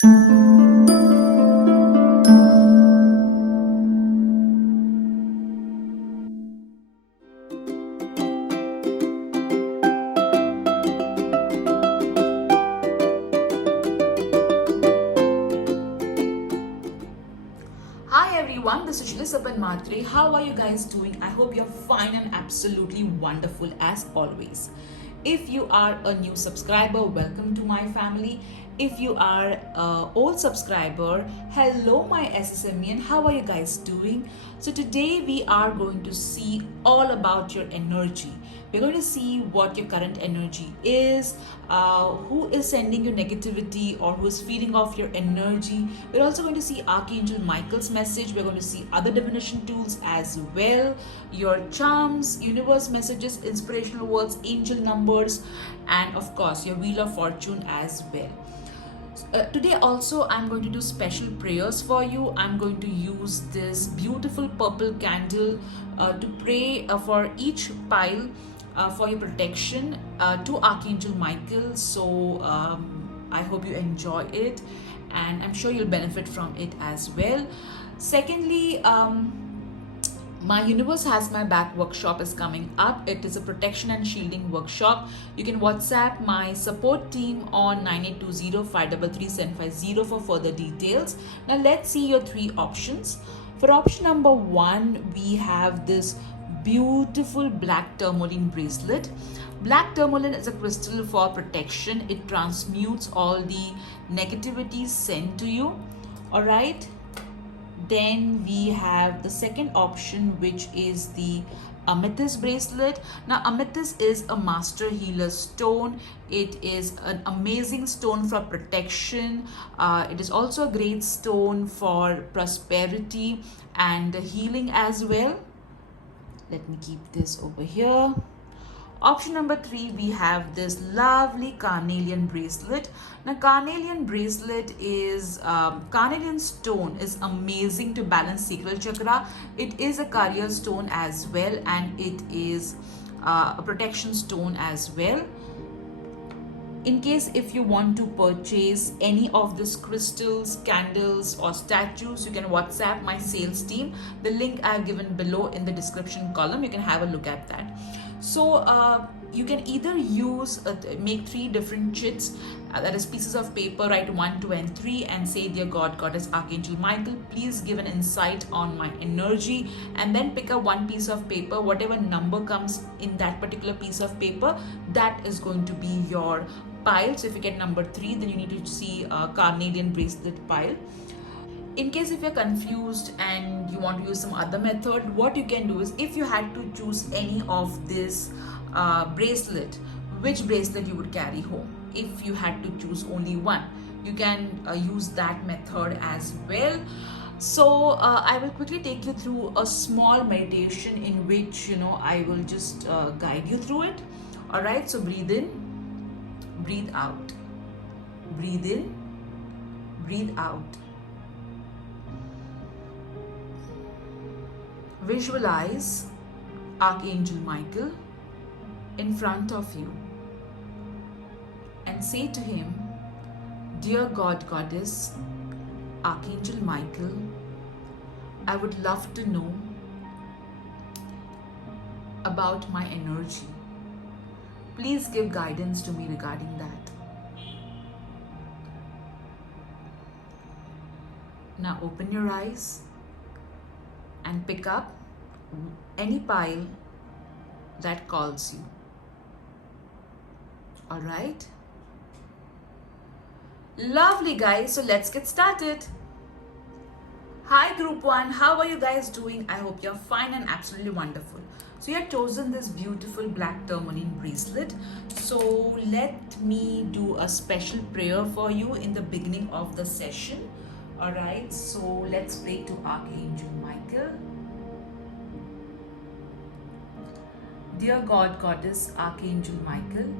Hi everyone, this is Lisapan Matre. How are you guys doing? I hope you're fine and absolutely wonderful as always. If you are a new subscriber, welcome to my family. If you are an old subscriber, hello my SSME and how are you guys doing? So today we are going to see all about your energy. We're going to see what your current energy is, who is sending you negativity or who is feeding off your energy. We're also going to see Archangel Michael's message. We're going to see other divination tools as well, your charms, universe messages, inspirational words, angel numbers, and of course your Wheel of Fortune as well. Today also I'm going to do special prayers for you. I'm going to use this beautiful purple candle to pray for each pile for your protection to Archangel Michael. So I hope you enjoy it and I'm sure you'll benefit from it as well. Secondly, my Universe Has My Back workshop is coming up. It is a protection and shielding workshop. You can WhatsApp my support team on 9820-533-750 for further details. Now let's see your three options. For option number one, we have this beautiful black tourmaline bracelet. Black tourmaline is a crystal for protection. It transmutes all the negativity sent to you. All right. Then we have the second option, which is the amethyst bracelet. Now amethyst is a master healer stone. It is an amazing stone for protection. It is also a great stone for prosperity and healing as well. Let me keep this over here. Option number three, we have this lovely carnelian bracelet. Now carnelian bracelet is carnelian stone is amazing to balance sacral chakra. It is a career stone as well, and it is a protection stone as well. In case if you want to purchase any of these crystals, candles or statues, you can WhatsApp my sales team. The link I have given below in the description column. You can have a look at that. So you can either use make three different chits, that is pieces of paper, write 1, 2 and 3 and say, dear God, Goddess, Archangel Michael, please give an insight on my energy, and then pick up one piece of paper. Whatever number comes in that particular piece of paper, that is going to be your pile. So if you get number 3, then you need to see a carnelian bracelet pile. In case if you're confused and you want to use some other method, what you can do is, if you had to choose any of this bracelet, which bracelet you would carry home? If you had to choose only one, you can use that method as well. So I will quickly take you through a small meditation in which I will just guide you through it. All right, so breathe in, breathe out, breathe in, breathe out. Visualize Archangel Michael in front of you and say to him, dear God, Goddess, Archangel Michael, I would love to know about my energy. Please give guidance to me regarding that. Now open your eyes and pick up any pile that calls you. All right? Lovely, guys. So let's get started. Hi group 1, how are you guys doing? I hope you're fine and absolutely wonderful. So you have chosen this beautiful black tourmaline bracelet. So let me do a special prayer for you in the beginning of the session. All right, so let's pray to Archangel Michael. Dear God, Goddess, Archangel Michael,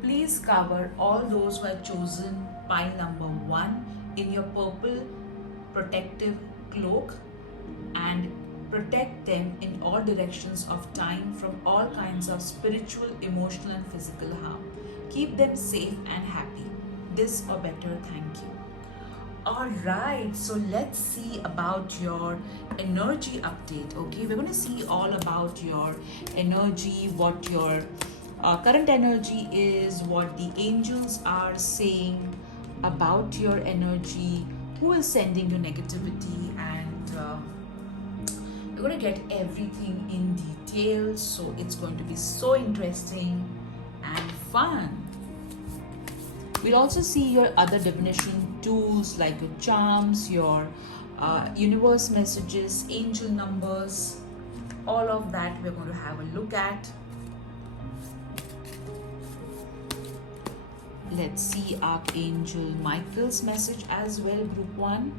please cover all those who have chosen pile number 1 in your purple protective cloak and protect them in all directions of time from all kinds of spiritual, emotional and physical harm. Keep them safe and happy. This or better, thank you. All right, so let's see about your energy update. Okay, we're going to see all about your energy, what your current energy is, what the angels are saying about your energy, who is sending you negativity, and we're going to get everything in detail. So it's going to be so interesting and fun. We'll also see your other divination tools like your charms, your universe messages, angel numbers, all of that we're going to have a look at. Let's see Archangel Michael's message as well, group 1.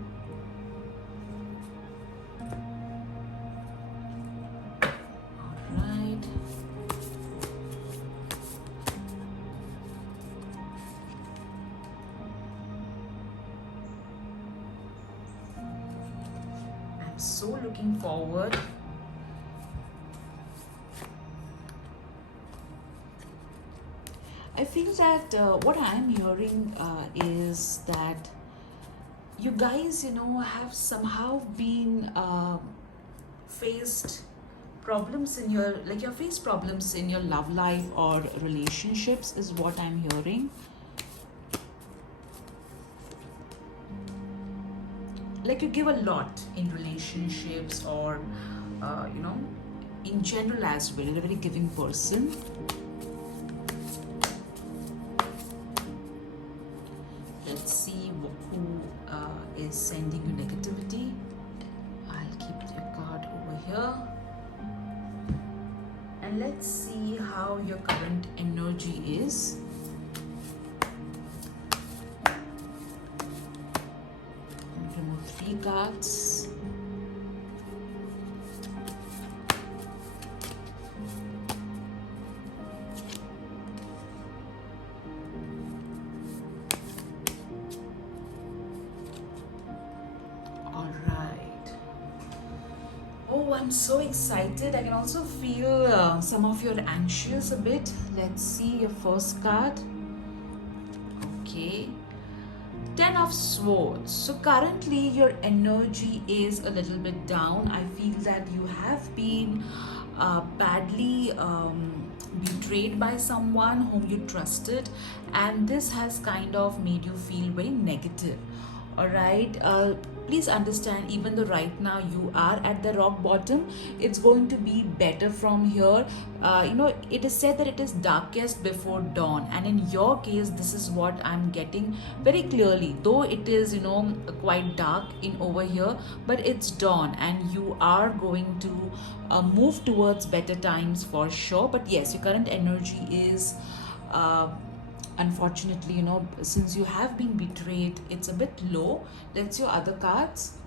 So looking forward. I feel that what I'm hearing is that you guys, have somehow been faced problems in your, like you faced problems in your love life or relationships is what I'm hearing. Like you give a lot in relationships or in general as well. You're a very giving person. Let's see who is sending you negativity. I'll keep your card over here, and let's see how your current energy is. Remove 3 cards. All right. Oh, I'm so excited. I can also feel some of you are anxious a bit. Let's see your first card. Okay. 10 of Swords. So currently your energy is a little bit down. I feel that you have been badly betrayed by someone whom you trusted, and this has kind of made you feel very negative. All right, please understand, even though right now you are at the rock bottom, it's going to be better from here. It is said that it is darkest before dawn, and in your case this is what I'm getting very clearly. Though it is quite dark in over here, but it's dawn and you are going to move towards better times for sure. But yes, your current energy is unfortunately, since you have been betrayed, it's a bit low. Let's see your other cards.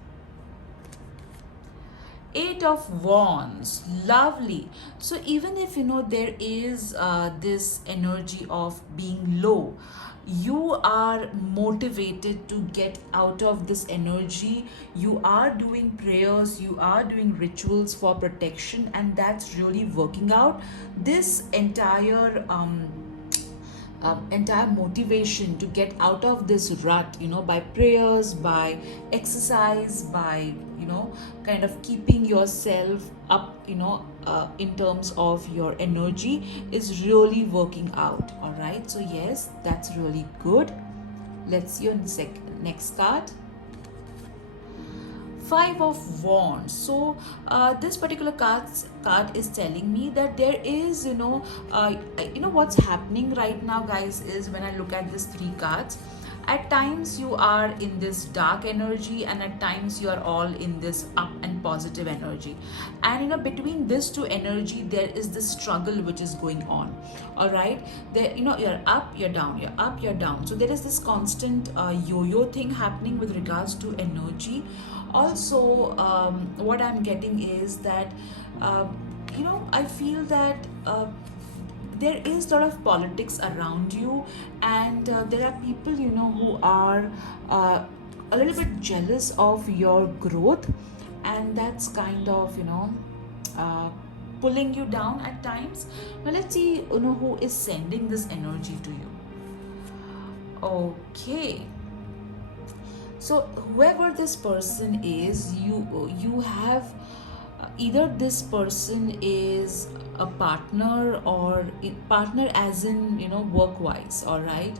8 of Wands. Lovely. So even if there is this energy of being low, you are motivated to get out of this energy. You are doing prayers, you are doing rituals for protection, and that's really working out. This entire motivation to get out of this rut, by prayers, by exercise, by kind of keeping yourself up, in terms of your energy, is really working out. All right, so yes, that's really good. Let's see on the next card. 5 of Wands. So this particular card is telling me that there is what's happening right now, guys, is when I look at these 3 cards, at times you are in this dark energy and at times you are all in this up and positive energy, and between these 2 energy there is this struggle which is going on. All right, there you're up, you're down, you're up, you're down. So there is this constant yo-yo thing happening with regards to energy. Also, what I'm getting is that I feel that there is a lot of politics around you, and there are people who are a little bit jealous of your growth, and that's kind of pulling you down at times. Now let's see who is sending this energy to you. Okay, So whoever this person is, you have either this person is a partner, or partner as in, work wise, all right,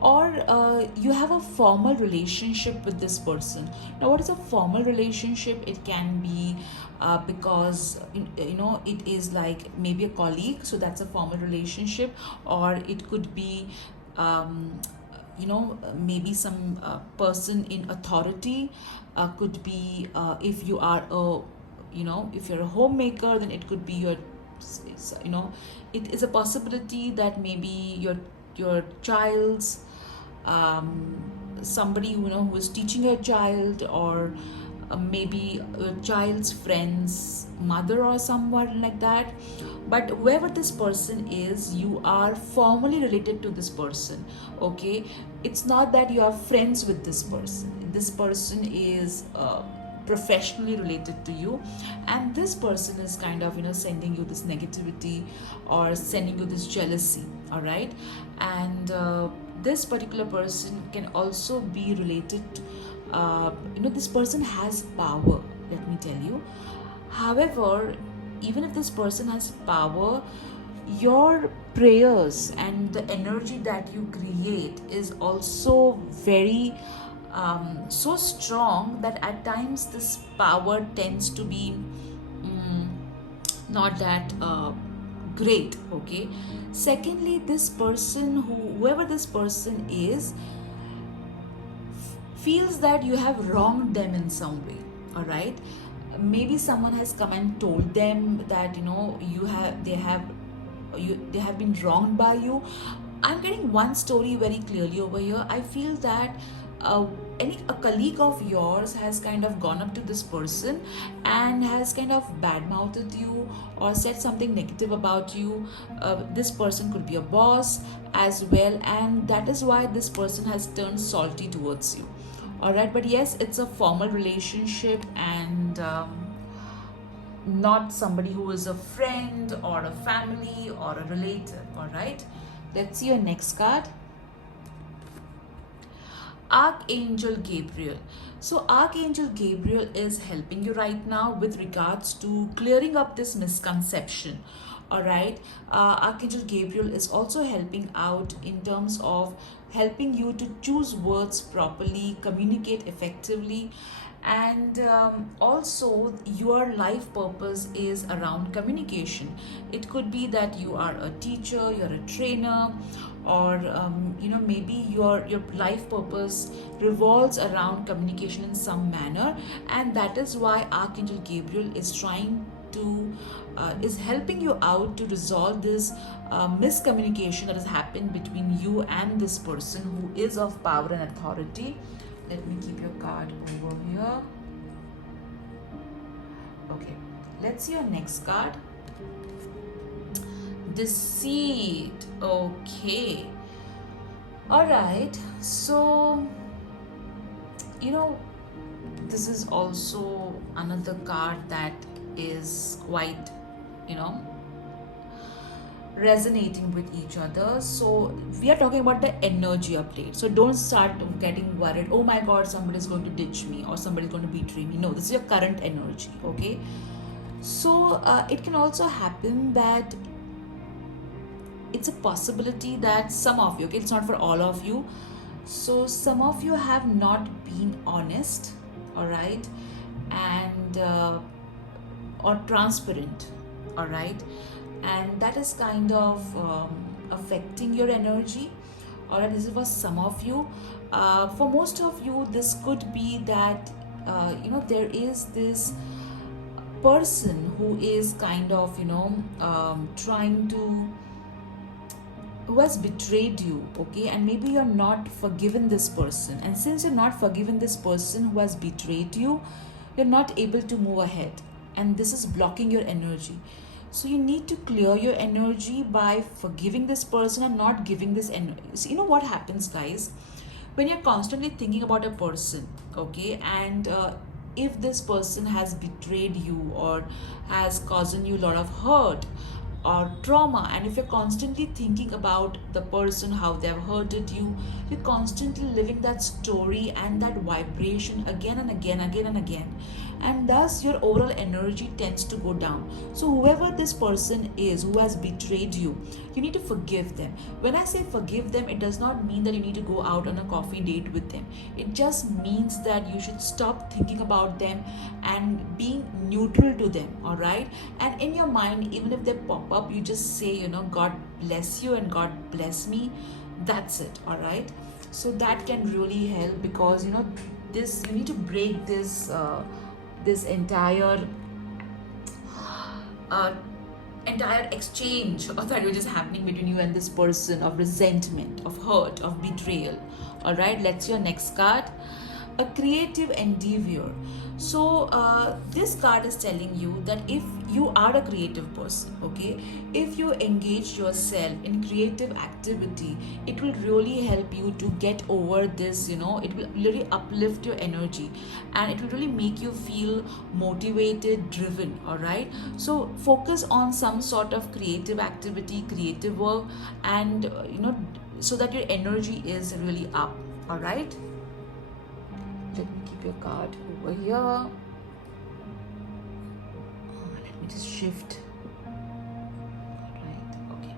or you have a formal relationship with this person. Now, what is a formal relationship? It can be because it is like maybe a colleague, so that's a formal relationship. Or it could be maybe some person in authority. Could be if you are a if you're a homemaker, then it could be your it is a possibility that maybe your child's somebody who is teaching your child, or maybe a child's friend's mother or someone like that. But whoever this person is, you are formally related to this person. Okay, it's not that you are friends with this person. This person is professionally related to you, and this person is kind of sending you this negativity, or sending you this jealousy, all right. And this particular person can also be related this person has power, let me tell you. However, even if this person has power, your prayers and the energy that you create is also very so strong that at times this power tends to be not that great. Okay, secondly, this person, whoever this person is, feels that you have wronged them in some way, all right. Maybe someone has come and told them that they have been wronged by you. I'm getting one story very clearly over here. I feel that a colleague of yours has kind of gone up to this person and has kind of badmouthed you or said something negative about you. This person could be a boss as well, and that is why this person has turned salty towards you. All right, but yes, it's a formal relationship, and not somebody who is a friend or a family or a relative. All right, let's see your next card. Archangel Gabriel. So Archangel Gabriel is helping you right now with regards to clearing up this misconception. All right, Archangel Gabriel is also helping out in terms of helping you to choose words properly, communicate effectively, and also your life purpose is around communication. It could be that you are a teacher, you're a trainer, or maybe your life purpose revolves around communication in some manner, and that is why Archangel Gabriel is trying to is helping you out to resolve this miscommunication that has happened between you and this person who is of power and authority. Let me keep your card over here. Okay, let's see your next card. Deceit. Okay, all right. So this is also another card that is quite resonating with each other. So we are talking about the energy update. So don't start getting worried, oh my god, somebody is going to ditch me or somebody is going to betray me. No, this is your current energy. Okay, so it can also happen that it's a possibility that some of you, okay, it's not for all of you, so some of you have not been honest, all right, and or transparent, all right, and that is kind of affecting your energy. All right, this is for some of you. For most of you, this could be that there is this person who is kind of trying to, who has betrayed you. Okay, and maybe you're not forgiven this person, and since you're not forgiven this person who has betrayed you, you're not able to move ahead, and this is blocking your energy. So you need to clear your energy by forgiving this person and not giving this energy. So what happens, guys, when you're constantly thinking about a person, okay, and if this person has betrayed you or has caused you a lot of hurt, or trauma, and if you're constantly thinking about the person, how they've hurted you, you're constantly living that story and that vibration again and again, again and again, and thus your overall energy tends to go down. So whoever this person is who has betrayed you, you need to forgive them. When I say forgive them, it does not mean that you need to go out on a coffee date with them. It just means that you should stop thinking about them and being neutral to them, all right? And in your mind, even if they pop up, you just say, God bless you and God bless me. That's it, all right? So that can really help, because this, you need to break this uh, entire exchange of that which is happening between you and this person, of resentment, of hurt, of betrayal. All right, let's see your next card. A creative endeavor. So this card is telling you that if you are a creative person, okay, if you engage yourself in creative activity, it will really help you to get over this. It will really uplift your energy, and it will really make you feel motivated, driven. All right, so focus on some sort of creative activity, creative work, and so that your energy is really up. All right, let me keep your card over here. Let me just shift. Right, okay.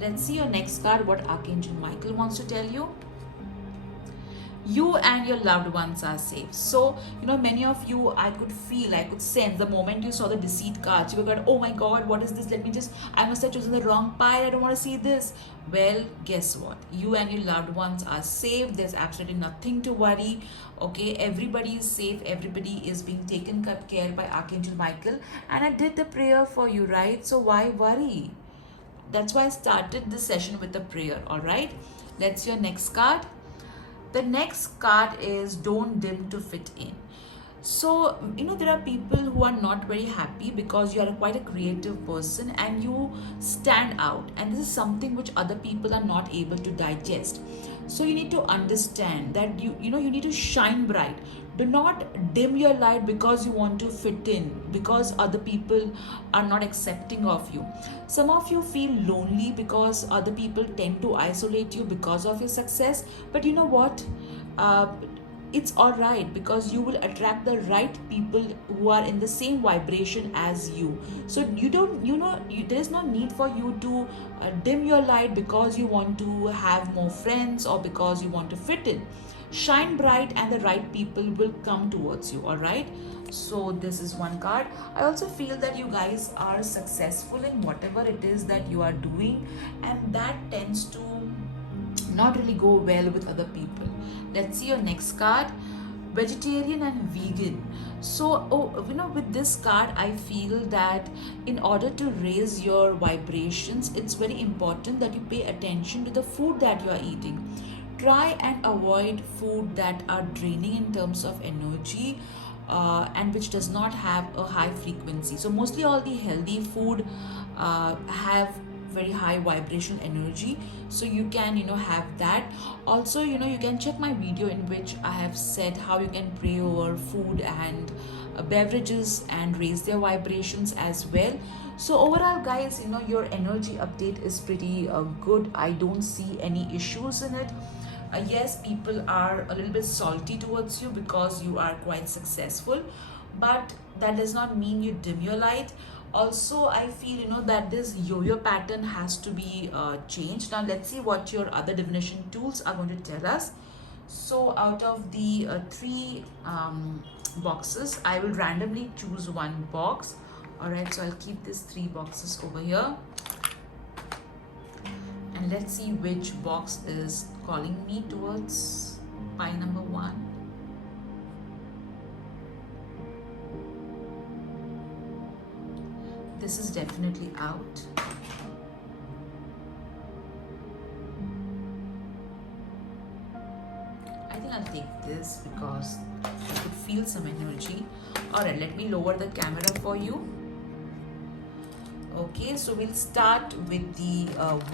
Let's see your next card, what Archangel Michael wants to tell you. You and your loved ones are safe. So, many of you, I could sense the moment you saw the deceit cards, you were going, oh my God, what is this? I must have chosen the wrong pile. I don't want to see this. Well, guess what? You and your loved ones are safe. There's absolutely nothing to worry. Okay, everybody is safe. Everybody is being taken care by Archangel Michael. And I did the prayer for you, right? So why worry? That's why I started this session with a prayer, all right? Let's see your next card. The next card is don't dim to fit in. So, there are people who are not very happy because you are quite a creative person and you stand out. And this is something which other people are not able to digest. So you need to understand that you need to shine bright. Do not dim your light because you want to fit in, because other people are not accepting of you. Some of you feel lonely because other people tend to isolate you because of your success. But you know what? It's all right, because you will attract the right people who are in the same vibration as you. So there's no need for you to dim your light because you want to have more friends or because you want to fit in. Shine bright and the right people will come towards you, all right? So this is one card. I also feel that you guys are successful in whatever it is that you are doing, and that tends to not really go well with other people. Let's see your next card. Vegetarian and vegan. So with this card, I feel that in order to raise your vibrations, it's very important that you pay attention to the food that you are eating. Try and avoid food that are draining in terms of energy, and which does not have a high frequency. So mostly all the healthy food have very high vibrational energy, so you can have that. Also, you can check my video in which I have said how you can pray over food and beverages and raise their vibrations as well. So overall, guys, your energy update is pretty good. I don't see any issues in it. Yes, people are a little bit salty towards you because you are quite successful, but that does not mean you dim your light. Also, I feel that this yo-yo pattern has to be changed. Now let's see what your other divination tools are going to tell us. So out of the three boxes, I will randomly choose one box. All right, so I'll keep these three boxes over here, and let's see which box is calling me towards pile number 1. This is definitely out. I think I'll take this because I could feel some energy. Alright, let me lower the camera for you. Okay, so we'll start with the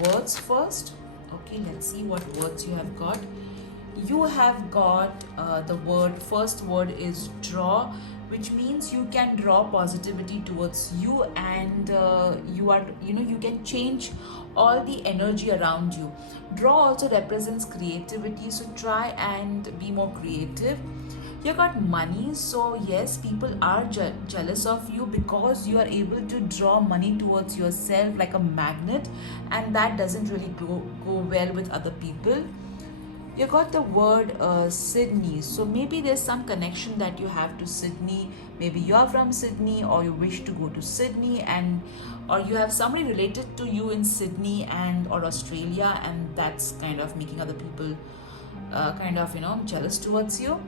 words first. Okay, let's see what words you have got. You have got the word, first word is draw, which means you can draw positivity towards you, and you are, you can change all the energy around you. Draw also represents creativity, so try and be more creative. You got money, so yes, people are jealous of you because you are able to draw money towards yourself like a magnet, and that doesn't really go well with other people. You got the word Sydney, so maybe there's some connection that you have to Sydney. Maybe you're from Sydney, or you wish to go to Sydney, and or you have somebody related to you in Sydney and or Australia, and that's kind of making other people kind of jealous towards you.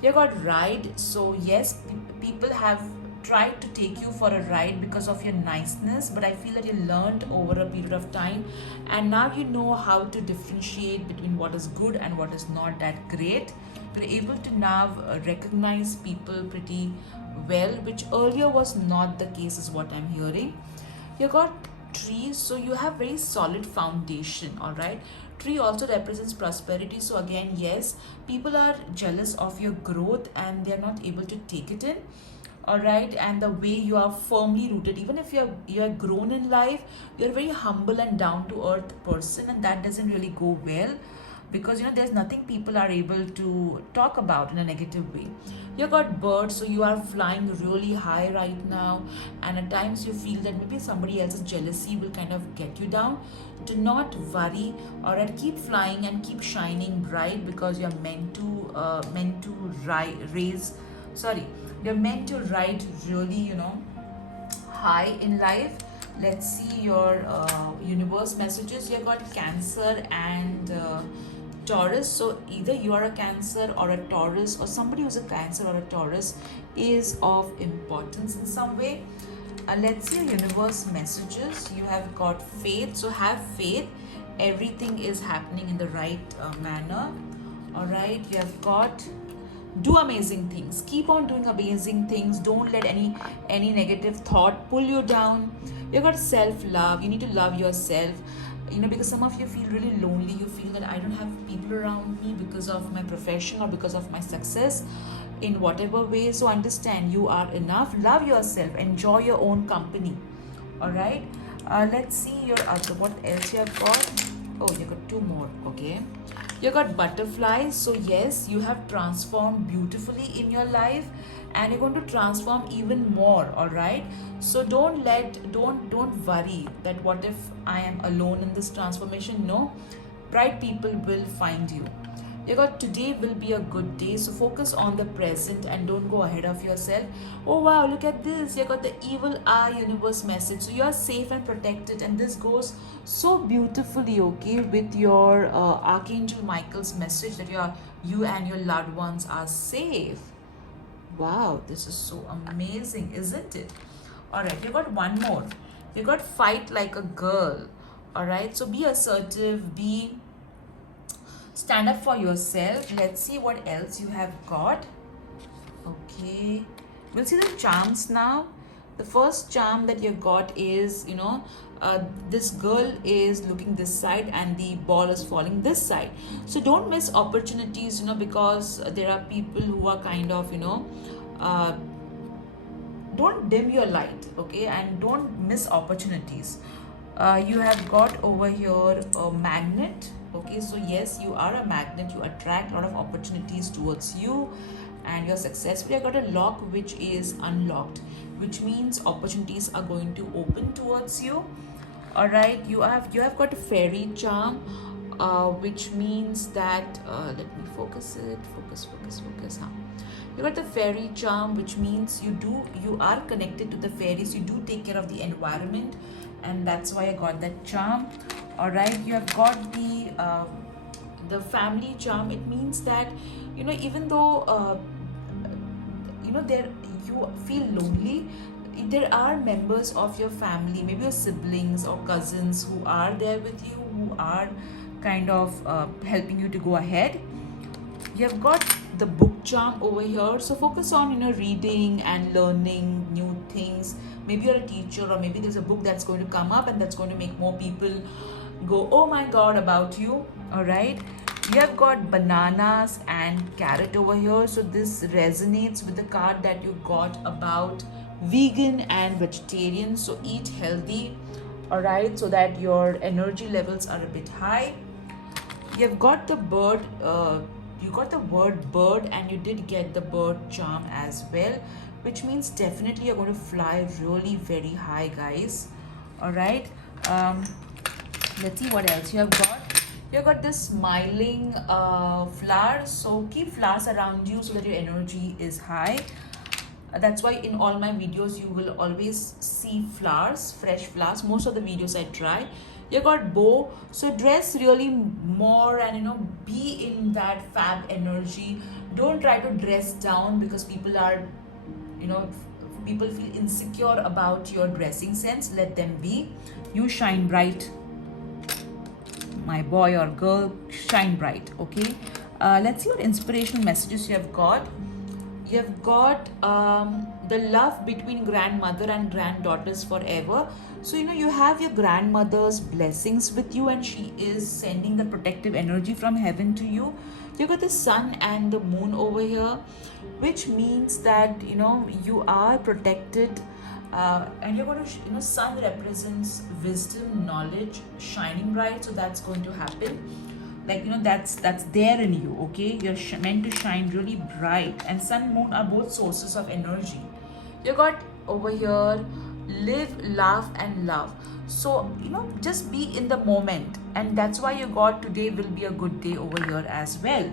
You got ride, so yes, people have tried to take you for a ride because of your niceness, but I feel that you learned over a period of time, and now you know how to differentiate between what is good and what is not that great. You're able to now recognize people pretty well, which earlier was not the case, is what I'm hearing. You got trees, so you have very solid foundation. All right, tree also represents prosperity, so again, yes, people are jealous of your growth and they're not able to take it in. All right, and the way you are firmly rooted, even if you're grown in life, you're a very humble and down to earth person, and that doesn't really go well, because there's nothing people are able to talk about in a negative way. You got birds, so you are flying really high right now, and at times you feel that maybe somebody else's jealousy will kind of get you down. Do not worry, all right, keep flying and keep shining bright, because you're meant to raise, sorry, you're meant to ride really high in life. Let's see your universe messages. You got Cancer and Taurus, so either you are a Cancer or a Taurus, or somebody who's a Cancer or a Taurus is of importance in some way. Let's see your universe messages. You have got faith, so have faith, everything is happening in the right manner. All right, you have got do amazing things, keep on doing amazing things, don't let any negative thought pull you down. You got self love, you need to love yourself, because some of you feel really lonely. You feel that I don't have people around me because of my profession or because of my success in whatever way. So understand, you are enough, love yourself, enjoy your own company. All right, let's see your other, what else you have got. Oh, you got two more. Okay, you got butterflies, so yes, you have transformed beautifully in your life, and you're going to transform even more. All right, so don't worry that what if I am alone in this transformation. No, bright people will find you. You got today will be a good day, so focus on the present and don't go ahead of yourself. Oh wow, look at this. You got the evil eye universe message, so you are safe and protected, and this goes so beautifully, okay, with your Archangel Michael's message that you and your loved ones are safe. Wow, this is so amazing, isn't it? All right, you got one more. You got fight like a girl. All right, so be assertive, stand up for yourself. Let's see what else you have got. Okay, we'll see the charms now. The first charm that you got is, this girl is looking this side and the ball is falling this side. So don't miss opportunities, because there are people who are kind of, don't dim your light, okay, and don't miss opportunities. You have got over here a magnet. Okay, so yes, you are a magnet, you attract a lot of opportunities towards you, and you're successful. I got a lock which is unlocked, which means opportunities are going to open towards you. All right, you have got a fairy charm, which means that let me focus it, focus. You got the fairy charm, which means you are connected to the fairies, you do take care of the environment, and that's why I got that charm. All right, you have got the family charm. It means that even though there you feel lonely, there are members of your family, maybe your siblings or cousins, who are there with you, who are kind of helping you to go ahead. You have got the book charm over here, so focus on reading and learning new things. Maybe you're a teacher, or maybe there's a book that's going to come up and that's going to make more people go, oh my god, about you. All right, You have got bananas and carrot over here. So this resonates with the card that you got about vegan and vegetarian. So eat healthy, all right, so that your energy levels are a bit high. You've got the bird, you got the word bird, and you did get the bird charm as well, which means definitely you're going to fly really very high, guys. All right. Um, let's see what else you have got. You got this smiling flower, so keep flowers around you so that your energy is high. That's why in all my videos you will always see flowers, fresh flowers. Most of the videos I try. You got bow, so dress really more and be in that fab energy. Don't try to dress down because people are, you know, people feel insecure about your dressing sense. Let them be. You shine bright, my boy or girl, shine bright. Okay. Let's see what inspirational messages you have got. You've got the love between grandmother and granddaughters forever. So you have your grandmother's blessings with you, and she is sending the protective energy from heaven to you. You got the sun and the moon over here, which means that you are protected. And you're going to, sun represents wisdom, knowledge, shining bright. So that's going to happen. Like that's there in you. Okay, you're meant to shine really bright, and sun, moon are both sources of energy. You got over here, live, laugh and love. So just be in the moment, and that's why you got today will be a good day over here as well.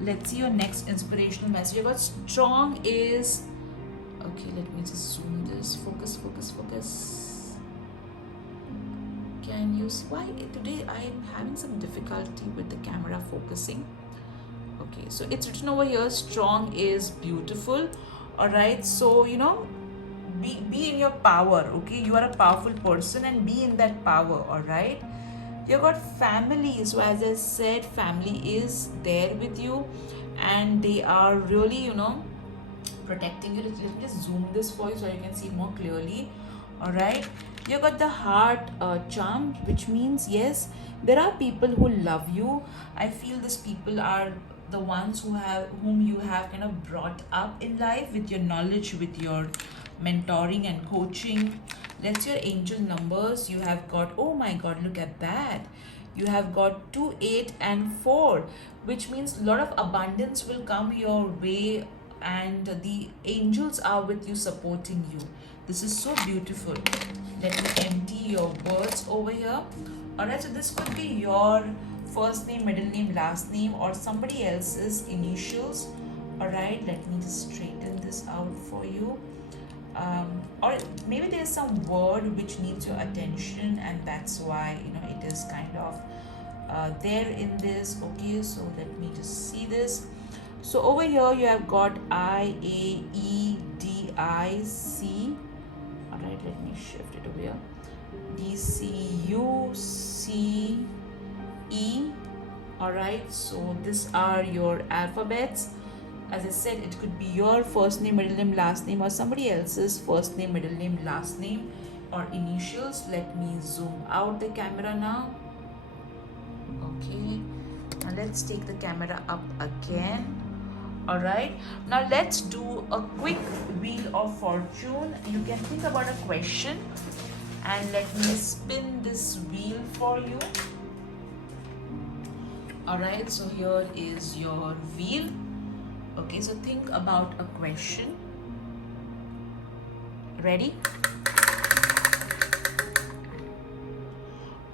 Let's see your next inspirational message. You got strong is, okay, let me just zoom this. Focus. Can you see why today I am having some difficulty with the camera focusing? Okay, so it's written over here, strong is beautiful. All right, so be in your power. Okay, you are a powerful person, and be in that power. All right, you got family. So as I said, family is there with you, and they are really protecting you. Let me just zoom this for you so you can see more clearly. All right, you got the heart charm, which means yes, there are people who love you. I feel these people are the ones whom you have kind of brought up in life with your knowledge, with your mentoring and coaching. Let's your angel numbers. You have got, oh my god, look at that, you have got 2, 8 and 4, which means a lot of abundance will come your way, and the angels are with you, supporting you. This is so beautiful. Let me empty your words over here. All right, so this could be your first name, middle name, last name, or somebody else's initials. All right, let me just straighten this out for you. Or maybe there's some word which needs your attention, and that's why it is kind of there in this. Okay, so let me just see this. So over here you have got IAEDIC. All right, let me shift it over here. DCUCE. All right, so these are your alphabets. As I said, it could be your first name, middle name, last name, or somebody else's first name, middle name, last name, or initials. Let me zoom out the camera now. Okay, now let's take the camera up again. All right, now let's do a quick wheel of fortune. You can think about a question, and let me spin this wheel for you. All right, so here is your wheel. Okay, so think about a question. Ready?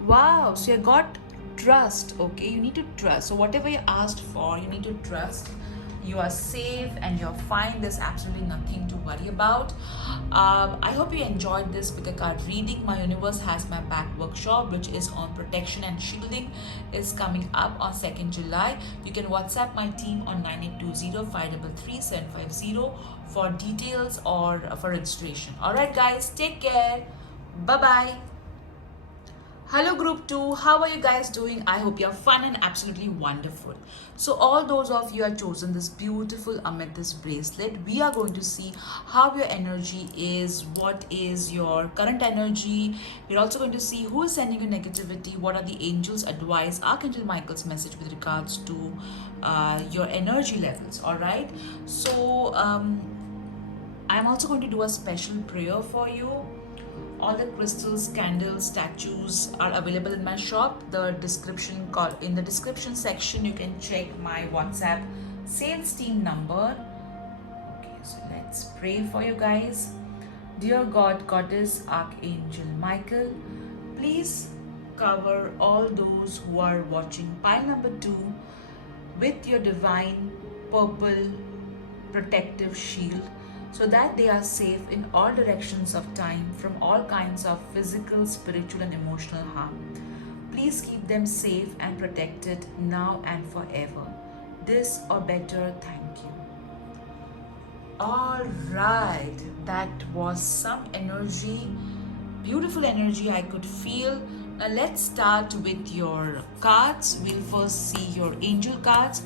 Wow, so you got trust. Okay, you need to trust. So whatever you asked for, you need to trust. You are safe and you're fine. There's absolutely nothing to worry about. I hope you enjoyed this pick a card reading. My Universe Has My Back workshop, which is on protection and shielding, is coming up on 2nd July. You can WhatsApp my team on 9820-533-750 for details or for registration. All right, guys, take care. Bye-bye. Hello group 2, how are you guys doing? I hope you're fun and absolutely wonderful. So all those of you have chosen this beautiful amethyst bracelet. We are going to see how your energy is, what is your current energy. We're also going to see who is sending you negativity, what are the angels' advice, Archangel Michael's message with regards to your energy levels. All right. So I'm also going to do a special prayer for you. All the crystals, candles, statues are available in my shop. In the description section you can check my WhatsApp sales team number. Okay, so let's pray for you guys. Dear God, Goddess, Archangel Michael, please cover all those who are watching pile number 2 with your divine purple protective shield so that they are safe in all directions of time from all kinds of physical, spiritual, and emotional harm. Please keep them safe and protected now and forever. This or better, thank you. All right, that was some energy, beautiful energy I could feel. Now let's start with your cards. We'll first see your angel cards.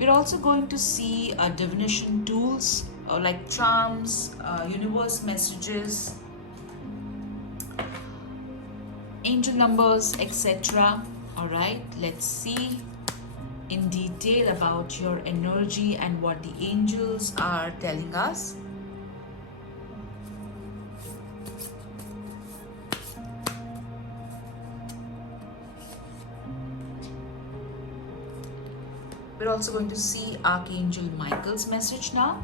We're also going to see divination tools like charms, universe messages, angel numbers, etc. All right, let's see in detail about your energy and what the angels are telling us. We're also going to see Archangel Michael's message now.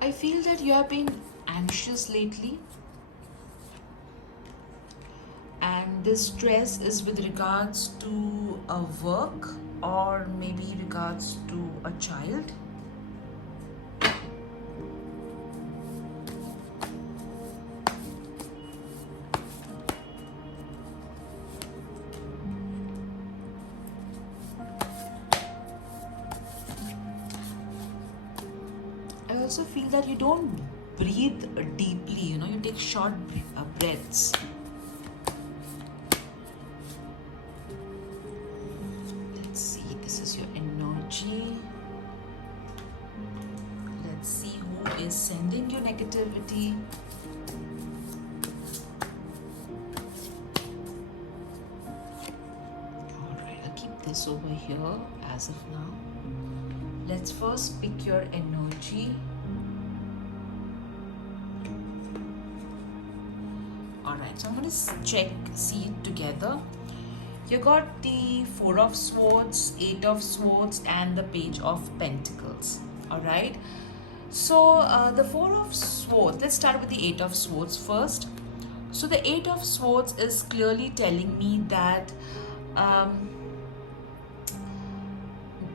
I feel that you have been anxious lately, and this stress is with regards to a work or maybe regards to a child. I also feel that you don't breathe deeply, you take short breaths. Let's see, this is your energy. Let's see who is sending you negativity. Alright, I'll keep this over here as of now. Let's first pick your energy. Alright, so I'm going to see it together. You got the 4 of Swords, 8 of Swords, and the Page of Pentacles. Alright, so the 4 of Swords, let's start with the 8 of Swords first. So the 8 of Swords is clearly telling me that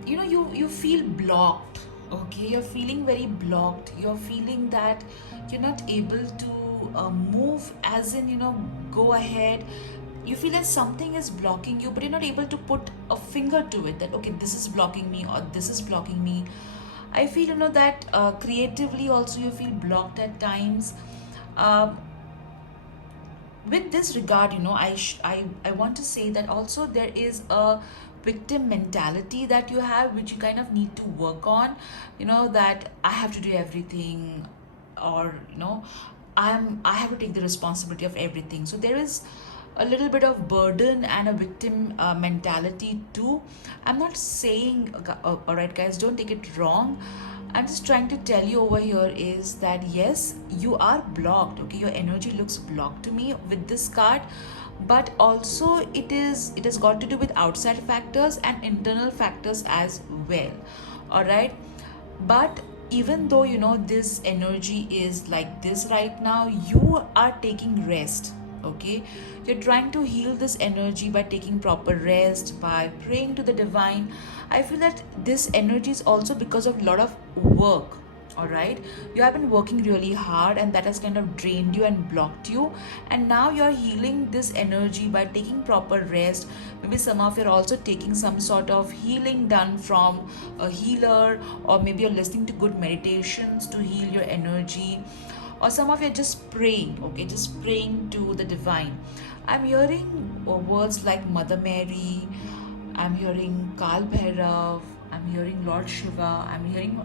you feel blocked. Okay, you're feeling very blocked. You're feeling that you're not able to move, as in go ahead. You feel that something is blocking you, but you're not able to put a finger to it, that okay, this is blocking me or this is blocking me. I feel that creatively also you feel blocked at times. With this regard, I want to say that also there is a victim mentality that you have, which you kind of need to work on. That I have to do everything, or I have to take the responsibility of everything. So there is a little bit of burden and a victim mentality too. I'm not saying, all right guys, don't take it wrong. I'm just trying to tell you over here is that yes, you are blocked. Okay, your energy looks blocked to me with this card, but also it has got to do with outside factors and internal factors as well. All right, but even though this energy is like this right now, you are taking rest. Okay, you're trying to heal this energy by taking proper rest, by praying to the divine. I feel that this energy is also because of a lot of work. All right, you have been working really hard and that has kind of drained you and blocked you, and now you're healing this energy by taking proper rest. Maybe some of you are also taking some sort of healing done from a healer, or maybe you're listening to good meditations to heal your energy, or some of you are just praying, okay, just praying to the divine. I'm hearing words like Mother Mary, I'm hearing Kal Bhairav, I'm hearing Lord Shiva, I'm hearing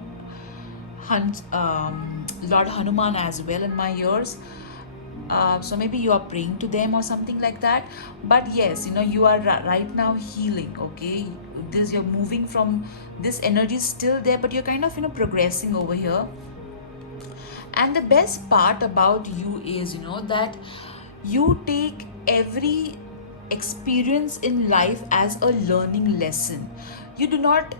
Lord Hanuman as well in my ears. So maybe you are praying to them or something like that. But yes, you are right now healing. Okay, this, you're moving from this energy is still there, but you're kind of progressing over here. And the best part about you is that you take every experience in life as a learning lesson. You do not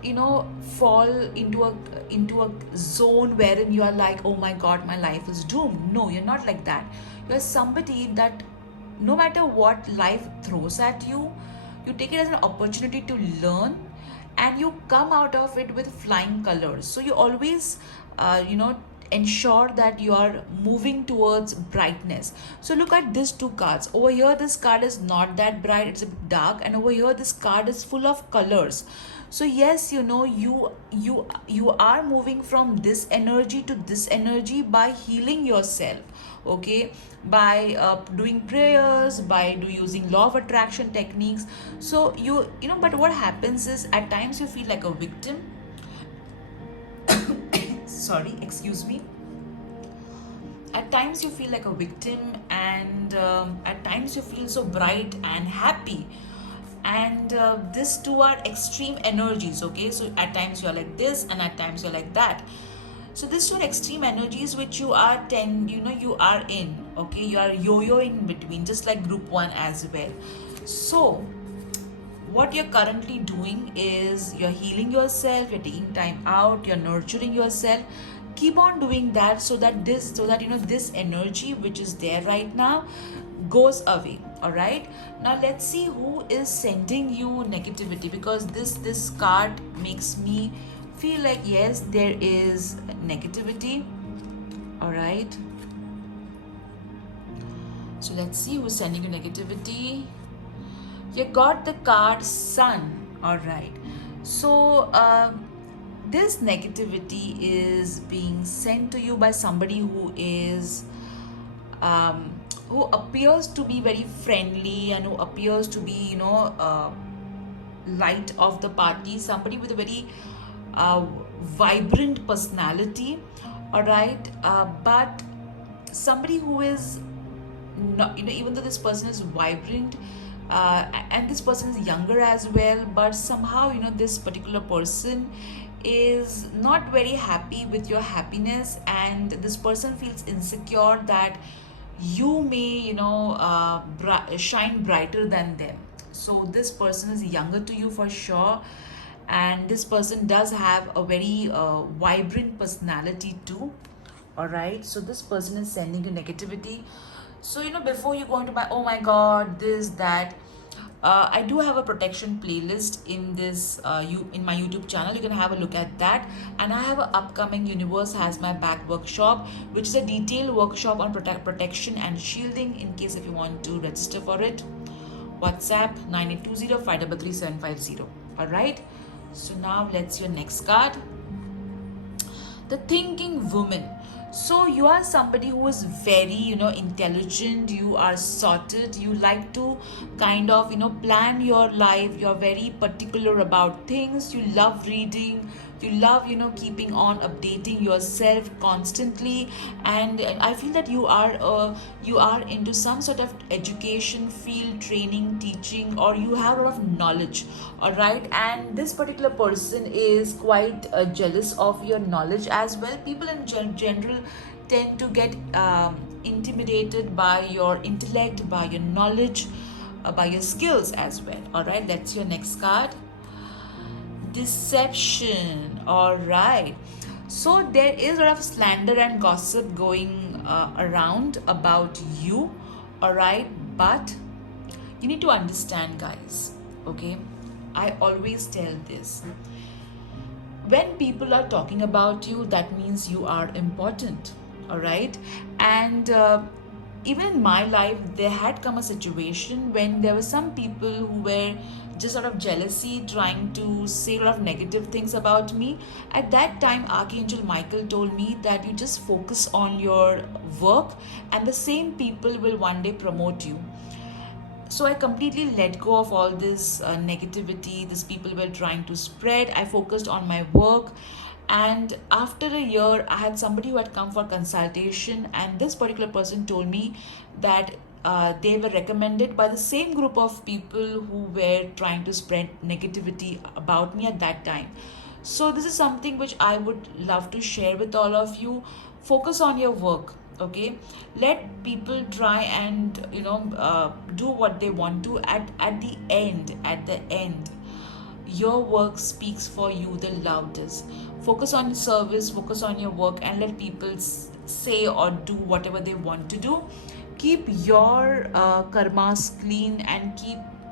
fall into a zone wherein you are like, oh my god, my life is doomed. No, you're not like that. You're somebody that no matter what life throws at you, you take it as an opportunity to learn, and you come out of it with flying colors. So you always ensure that you are moving towards brightness. So look at these two cards. Over here this card is not that bright, it's a bit dark, and over here this card is full of colors. So yes, you are moving from this energy to this energy by healing yourself, okay, by doing prayers, by using law of attraction techniques. So but what happens is at times you feel like a victim. Sorry, excuse me. At times you feel like a victim, and at times you feel so bright and happy, and these two are extreme energies. Okay, so at times you're like this and at times you're like that. So these two are extreme energies which you are you are in. Okay, you are yo-yoing between, just like group 1 as well. So what you're currently doing is you're healing yourself, you're taking time out, you're nurturing yourself. Keep on doing that, so that this energy which is there right now goes away. All right, now let's see who is sending you negativity, because this card makes me feel like yes, there is negativity. All right, so let's see who's sending you negativity. You got the card Sun. All right, so this negativity is being sent to you by somebody who appears to be very friendly, and who appears to be light of the party, somebody with a very vibrant personality. All right, but somebody who is not, even though this person is vibrant, and this person is younger as well, but somehow this particular person is not very happy with your happiness, and this person feels insecure that you may shine brighter than them. So this person is younger to you for sure, and this person does have a very vibrant personality too. All right, so this person is sending you negativity. So before you go into my, oh my god, this that, I do have a protection playlist in this in my YouTube channel. You can have a look at that. And I have an upcoming Universe Has My Back workshop, which is a detailed workshop on protection and shielding. In case if you want to register for it, WhatsApp 9820-533-750. All right, so now let's your next card, the Thinking Woman. So you are somebody who is very intelligent, you are sorted, you like to kind of plan your life, you're very particular about things, you love reading, you love keeping on updating yourself constantly. And I feel that you are into some sort of education field, training, teaching, or you have a lot of knowledge. All right, and this particular person is quite jealous of your knowledge as well. People in general tend to get intimidated by your intellect, by your knowledge, by your skills as well. All right, that's your next card, Deception. All right, so there is a lot of slander and gossip going around about you. All right, but you need to understand, guys. Okay, I always tell this: when people are talking about you, that means you are important. All right, and even in my life, there had come a situation when there were some people who were just sort of jealousy, trying to say a lot of negative things about me. At that time, Archangel Michael told me that you just focus on your work, and the same people will one day promote you. So I completely let go of all this negativity these people were trying to spread. I focused on my work, and after a year I had somebody who had come for consultation, and this particular person told me that they were recommended by the same group of people who were trying to spread negativity about me at that time. So this is something which I would love to share with all of you. Focus on your work. Okay, let people try and do what they want to. At the end, your work speaks for you the loudest. Focus on service, focus on your work, and let people say or do whatever they want to do. Keep your karmas clean, and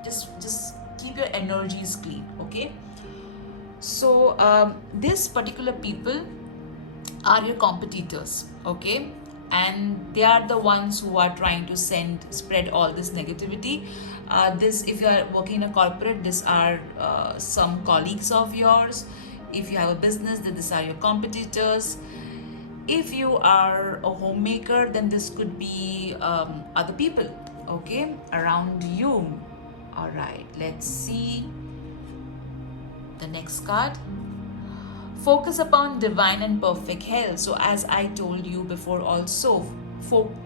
just keep your energies clean. Okay, so this particular people are your competitors. Okay, and they are the ones who are trying to spread all this negativity. This, if you are working in a corporate, these are some colleagues of yours. If you have a business, then these are your competitors. If you are a homemaker, then this could be other people, okay, around you. All right, let's see the next card. Focus upon divine and perfect health. So as I told you before also,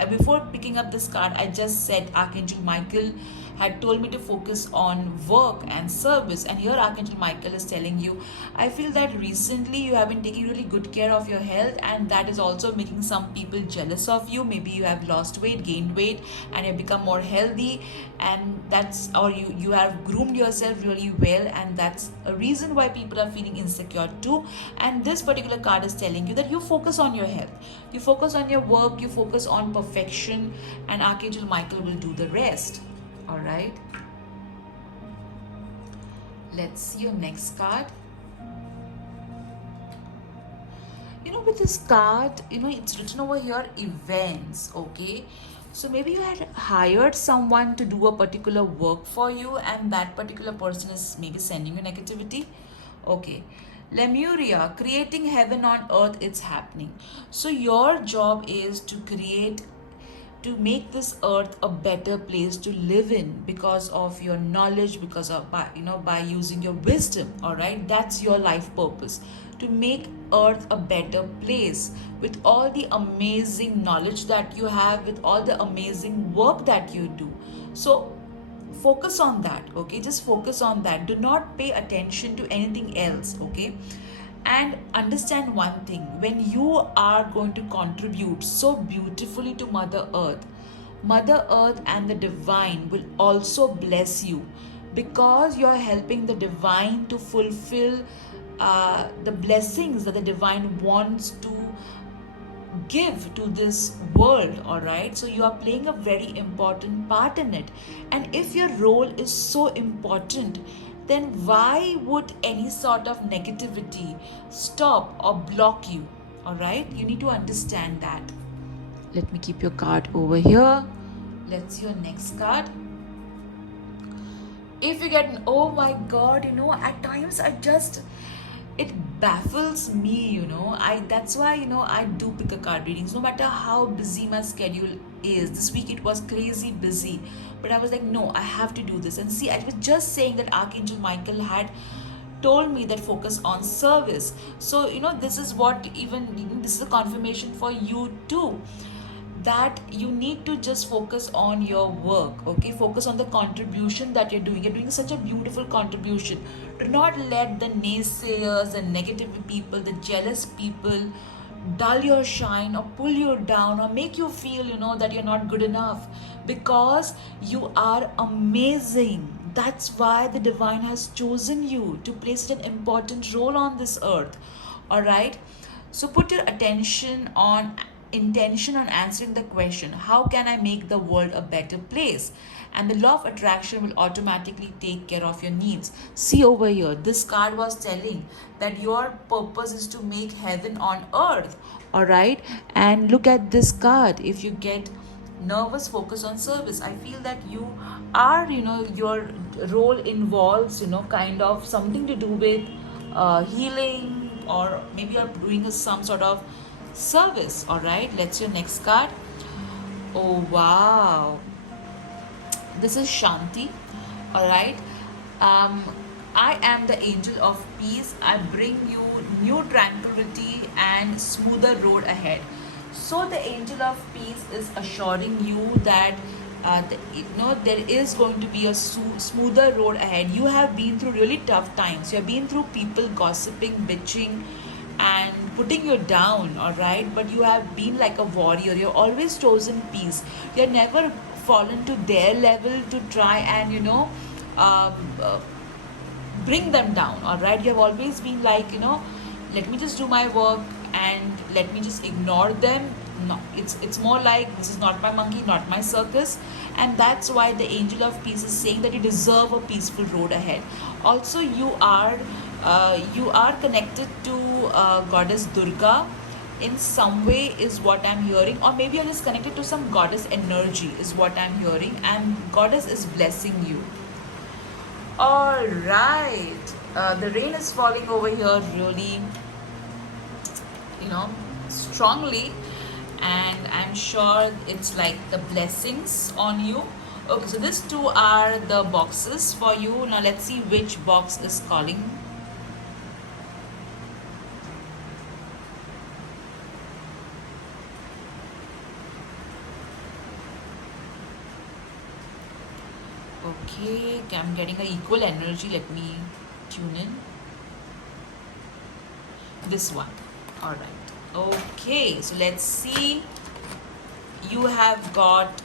before picking up this card, I just said Archangel Michael had told me to focus on work and service. And here Archangel Michael is telling you, I feel that recently you have been taking really good care of your health, and that is also making some people jealous of you. Maybe you have lost weight, gained weight, and you've become more healthy, and or you have groomed yourself really well, and that's a reason why people are feeling insecure too. And this particular card is telling you that you focus on your health, you focus on your work, you focus on perfection, and Archangel Michael will do the rest. All right, let's see your next card. With this card, it's written over here events. Okay, so maybe you had hired someone to do a particular work for you, and that particular person is maybe sending you negativity. Okay, Lemuria, creating heaven on earth, it's happening. So your job is to make this earth a better place to live in, because of your knowledge, because of by using your wisdom. All right, that's your life purpose, to make earth a better place with all the amazing knowledge that you have, with all the amazing work that you do. So focus on that. Okay, just focus on that. Do not pay attention to anything else. Okay, and understand one thing: when you are going to contribute so beautifully to Mother Earth and the divine will also bless you, because you're helping the divine to fulfill the blessings that the divine wants to give to this world. All right, so you are playing a very important part in it, and if your role is so important, then why would any sort of negativity stop or block you? All right, you need to understand that. Let me keep your card over here. Let's see your next card. If you get oh my god, at times it baffles me. That's why I do pick a card readings, no matter how busy my schedule is. This week it was crazy busy, but I was like, no, I have to do this. And see, I was just saying that Archangel Michael had told me that focus on service. So this is what, even this is a confirmation for you too, that you need to just focus on your work. Okay, focus on the contribution that you're doing such a beautiful contribution. Do not let the naysayers, the negative people, the jealous people dull your shine or pull you down or make you feel that you're not good enough, because you are amazing. That's why the divine has chosen you to play such an important role on this earth. All right, so put your attention on intention on answering the question, how can I make the world a better place? And the law of attraction will automatically take care of your needs. See over here, this card was telling that your purpose is to make heaven on earth. All right, and look at this card. If you get nervous, focus on service. I feel that you are, your role involves, kind of something to do with healing, or maybe you're doing some sort of service. All right, let's your next card. Oh wow, this is Shanti. All right. Um, I am the angel of peace. I bring you new tranquility and smoother road ahead. So the angel of peace is assuring you that there is going to be a smoother road ahead. You have been through really tough times. You have been through people gossiping, bitching, and putting you down, all right? But you have been like a warrior. You've always chosen peace. You've never fallen to their level to try and, um, uh, bring them down, all right? You have always been like, let me just do my work and let me just ignore them. No, it's more like, this is not my monkey, not my circus. And that's why the angel of peace is saying that you deserve a peaceful road ahead. Also, you are connected to goddess Durga in some way, is what I'm hearing, or maybe you're just connected to some goddess energy, is what I'm hearing, and goddess is blessing you. All right, the rain is falling over here really, strongly, and I'm sure it's like the blessings on you. Okay, so these two are the boxes for you. Now let's see which box is calling. Okay, I'm getting an equal energy. Let me tune in. This one. All right. Okay, so let's see. You have got,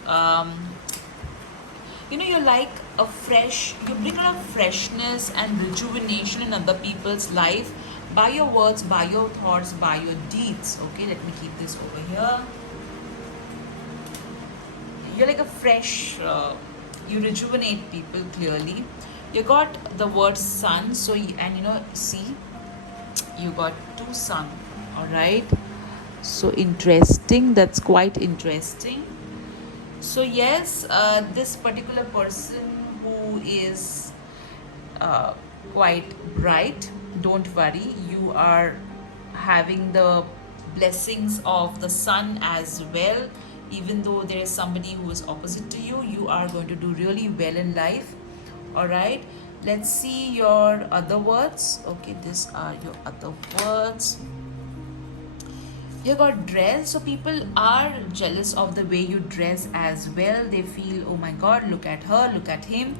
you're like a fresh, you bring a lot of freshness and rejuvenation in other people's life by your words, by your thoughts, by your deeds. Okay, let me keep this over here. You're like a fresh, you rejuvenate people clearly. You got the word sun, so see, you got two sun. All right, so interesting, that's quite interesting. So yes, this particular person who is uh, quite bright, don't worry, you are having the blessings of the sun as well. Even though there is somebody who is opposite to you, you are going to do really well in life. All right, let's see your other words. Okay, these are your other words. You got dress, so people are jealous of the way you dress as well. They feel, oh my god, look at her, look at him.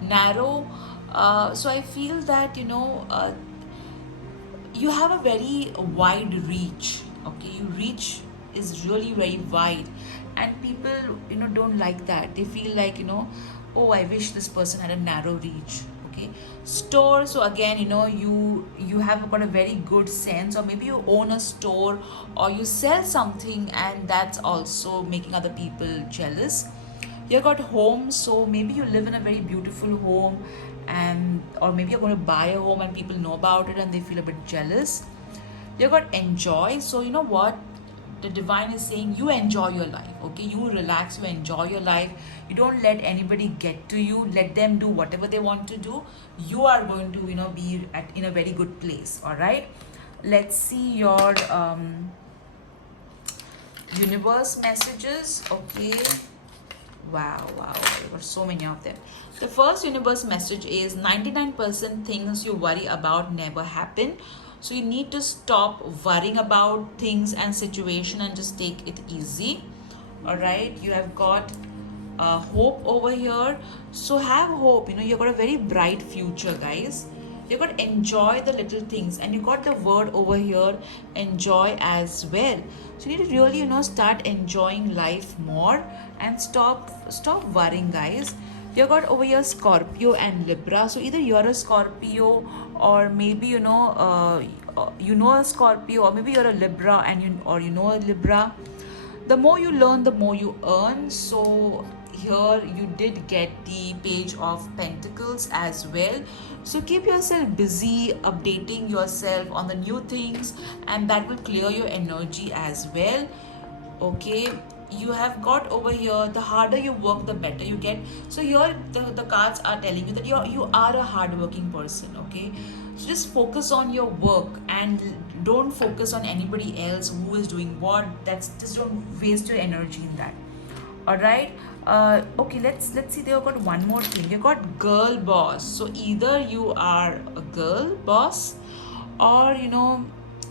Narrow, so I feel that you have a very wide reach. Okay, your reach is really very wide, and people don't like that. They feel like, oh, I wish this person had a narrow reach. Okay, store, so again, you have got a very good sense, or maybe you own a store or you sell something, and that's also making other people jealous. You got home, so maybe you live in a very beautiful home, and or maybe you're going to buy a home and people know about it and they feel a bit jealous. You got enjoy, so you know what, the divine is saying, you enjoy your life. Okay, you relax, you enjoy your life. You don't let anybody get to you. Let them do whatever they want to do. You are going to be in a very good place. All right, let's see your universe messages. Okay, wow, there were so many of them. The first universe message is 99% things you worry about never happen. So you need to stop worrying about things and situation and just take it easy. All right, you have got hope over here. So have hope. You've got a very bright future, guys. You've got to enjoy the little things, and you got the word over here, enjoy as well. So you need to really start enjoying life more and stop worrying, guys. You got over here Scorpio and Libra. So either you're a Scorpio, or maybe a Scorpio, or maybe you're a Libra and you know a Libra. The more you learn, the more you earn. So here you did get the page of pentacles as well. So keep yourself busy updating yourself on the new things, and that will clear your energy as well. Okay, you have got over here, the harder you work, the better you get. So here the cards are telling you that you are a hardworking person. Okay, so just focus on your work and don't focus on anybody else who is doing what. That's just, don't waste your energy in that. All right. Okay, let's see. They've got one more thing. You got girl boss. So either you are a girl boss, or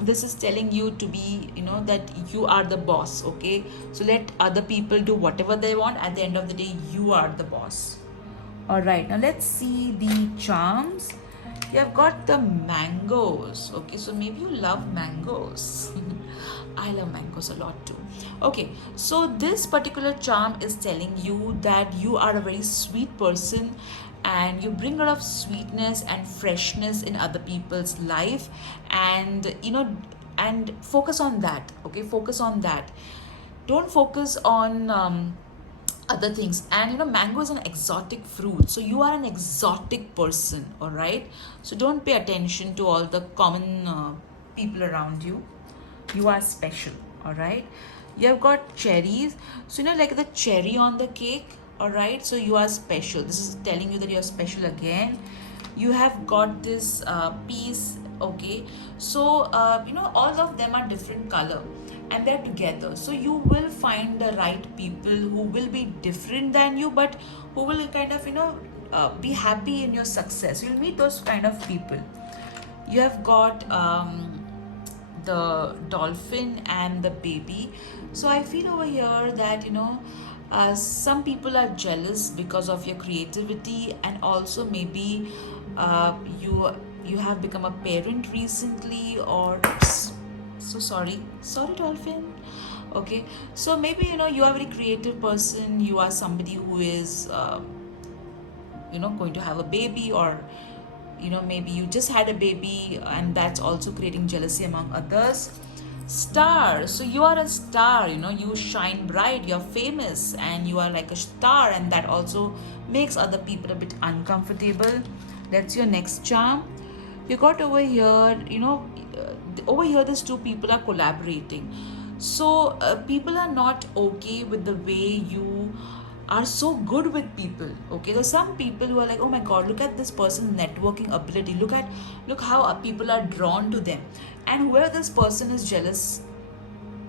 this is telling you to be, that you are the boss. Okay, so let other people do whatever they want. At the end of the day, you are the boss. All right, now let's see the charms. You have got the mangoes. Okay, so maybe you love mangoes. I love mangoes a lot too. Okay, so this particular charm is telling you that you are a very sweet person, and you bring a lot of sweetness and freshness in other people's life, and and focus on that. Okay, focus on that. Don't focus on other things. And mango is an exotic fruit, so you are an exotic person. All right, so don't pay attention to all the common people around you. You are special. All right, you have got cherries, so like the cherry on the cake. All right, so you are special. This is telling you that you are special again. You have got this piece. Okay, so all of them are different color, and they're together. So you will find the right people who will be different than you, but who will kind of be happy in your success. You'll meet those kind of people. You have got the dolphin and the baby. So I feel over here that some people are jealous because of your creativity, and also maybe you have become a parent recently, or so sorry dolphin. Okay, so maybe you are a very creative person. You are somebody who is going to have a baby, or maybe you just had a baby, and that's also creating jealousy among others. Star, so you are a star. You shine bright, you're famous, and you are like a star, and that also makes other people a bit uncomfortable. That's your next charm. You got over here, over here these two people are collaborating. So people are not okay with the way you are so good with people. Okay, there's some people who are like, oh my god, look at this person's networking ability, look how people are drawn to them. And whoever this person is jealous,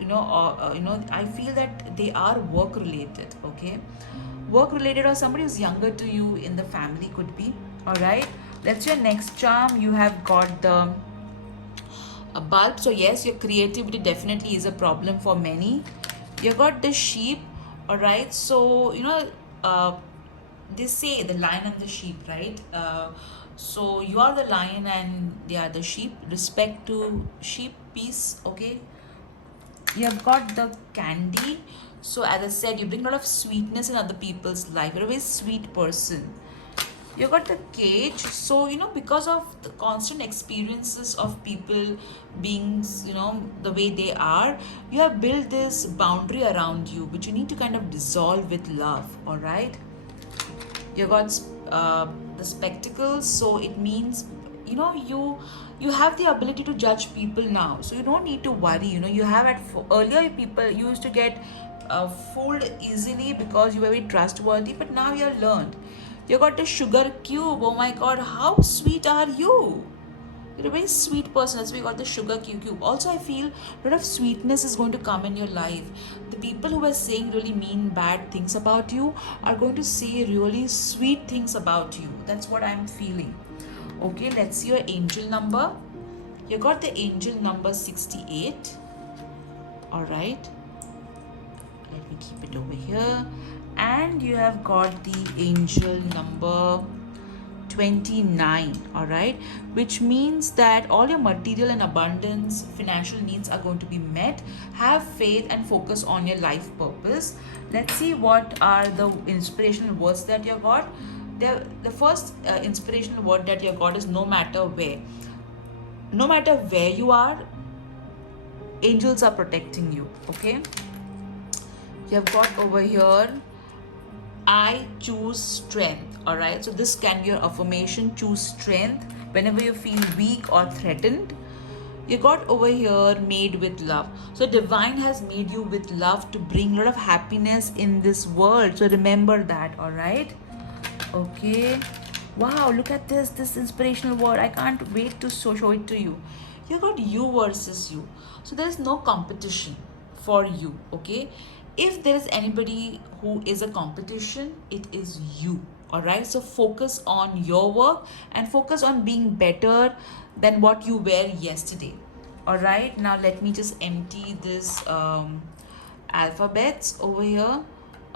I feel that they are work related. Okay, work related, or somebody who's younger to you in the family could be. All right, that's your next charm. You have got the a bulb. So yes, your creativity definitely is a problem for many. You got the sheep. All right, so they say the lion and the sheep, right? So you are the lion and they are the sheep. Respect to sheep, peace. Okay, you have got the candy. So as I said, you bring a lot of sweetness in other people's life. You're a very sweet person. You got the cage. So because of the constant experiences of people being the way they are, you have built this boundary around you, which you need to kind of dissolve with love. All right, you got the spectacles. So it means you have the ability to judge people now, so you don't need to worry. You have earlier people you used to get fooled easily because you were very trustworthy, but now you have learned. You got the sugar cube. Oh my god, how sweet are you? You're a very sweet person. That's why you got the sugar cube. Also, I feel a lot of sweetness is going to come in your life. The people who are saying really mean, bad things about you are going to say really sweet things about you. That's what I'm feeling. Okay, let's see your angel number. You got the angel number 68. All right. Let me keep it over here. And you have got the angel number 29. All right, which means that all your material and abundance financial needs are going to be met. Have faith and focus on your life purpose. Let's see what are the inspirational words that you got. The first inspirational word that you got is no matter where. No matter where you are, angels are protecting you. Okay, You have got over here, I choose strength. All right, so this can be your affirmation. Choose strength whenever you feel weak or threatened. You got over here, made with love. So divine has made you with love to bring a lot of happiness in this world. So remember that. All right, okay. Wow, look at this inspirational word. I can't wait to show it to you. You got you versus you. So there's no competition for you, okay? If there is anybody who is a competition, it is you. All right, so focus on your work and focus on being better than what you were yesterday. All right, now let me just empty this alphabets over here.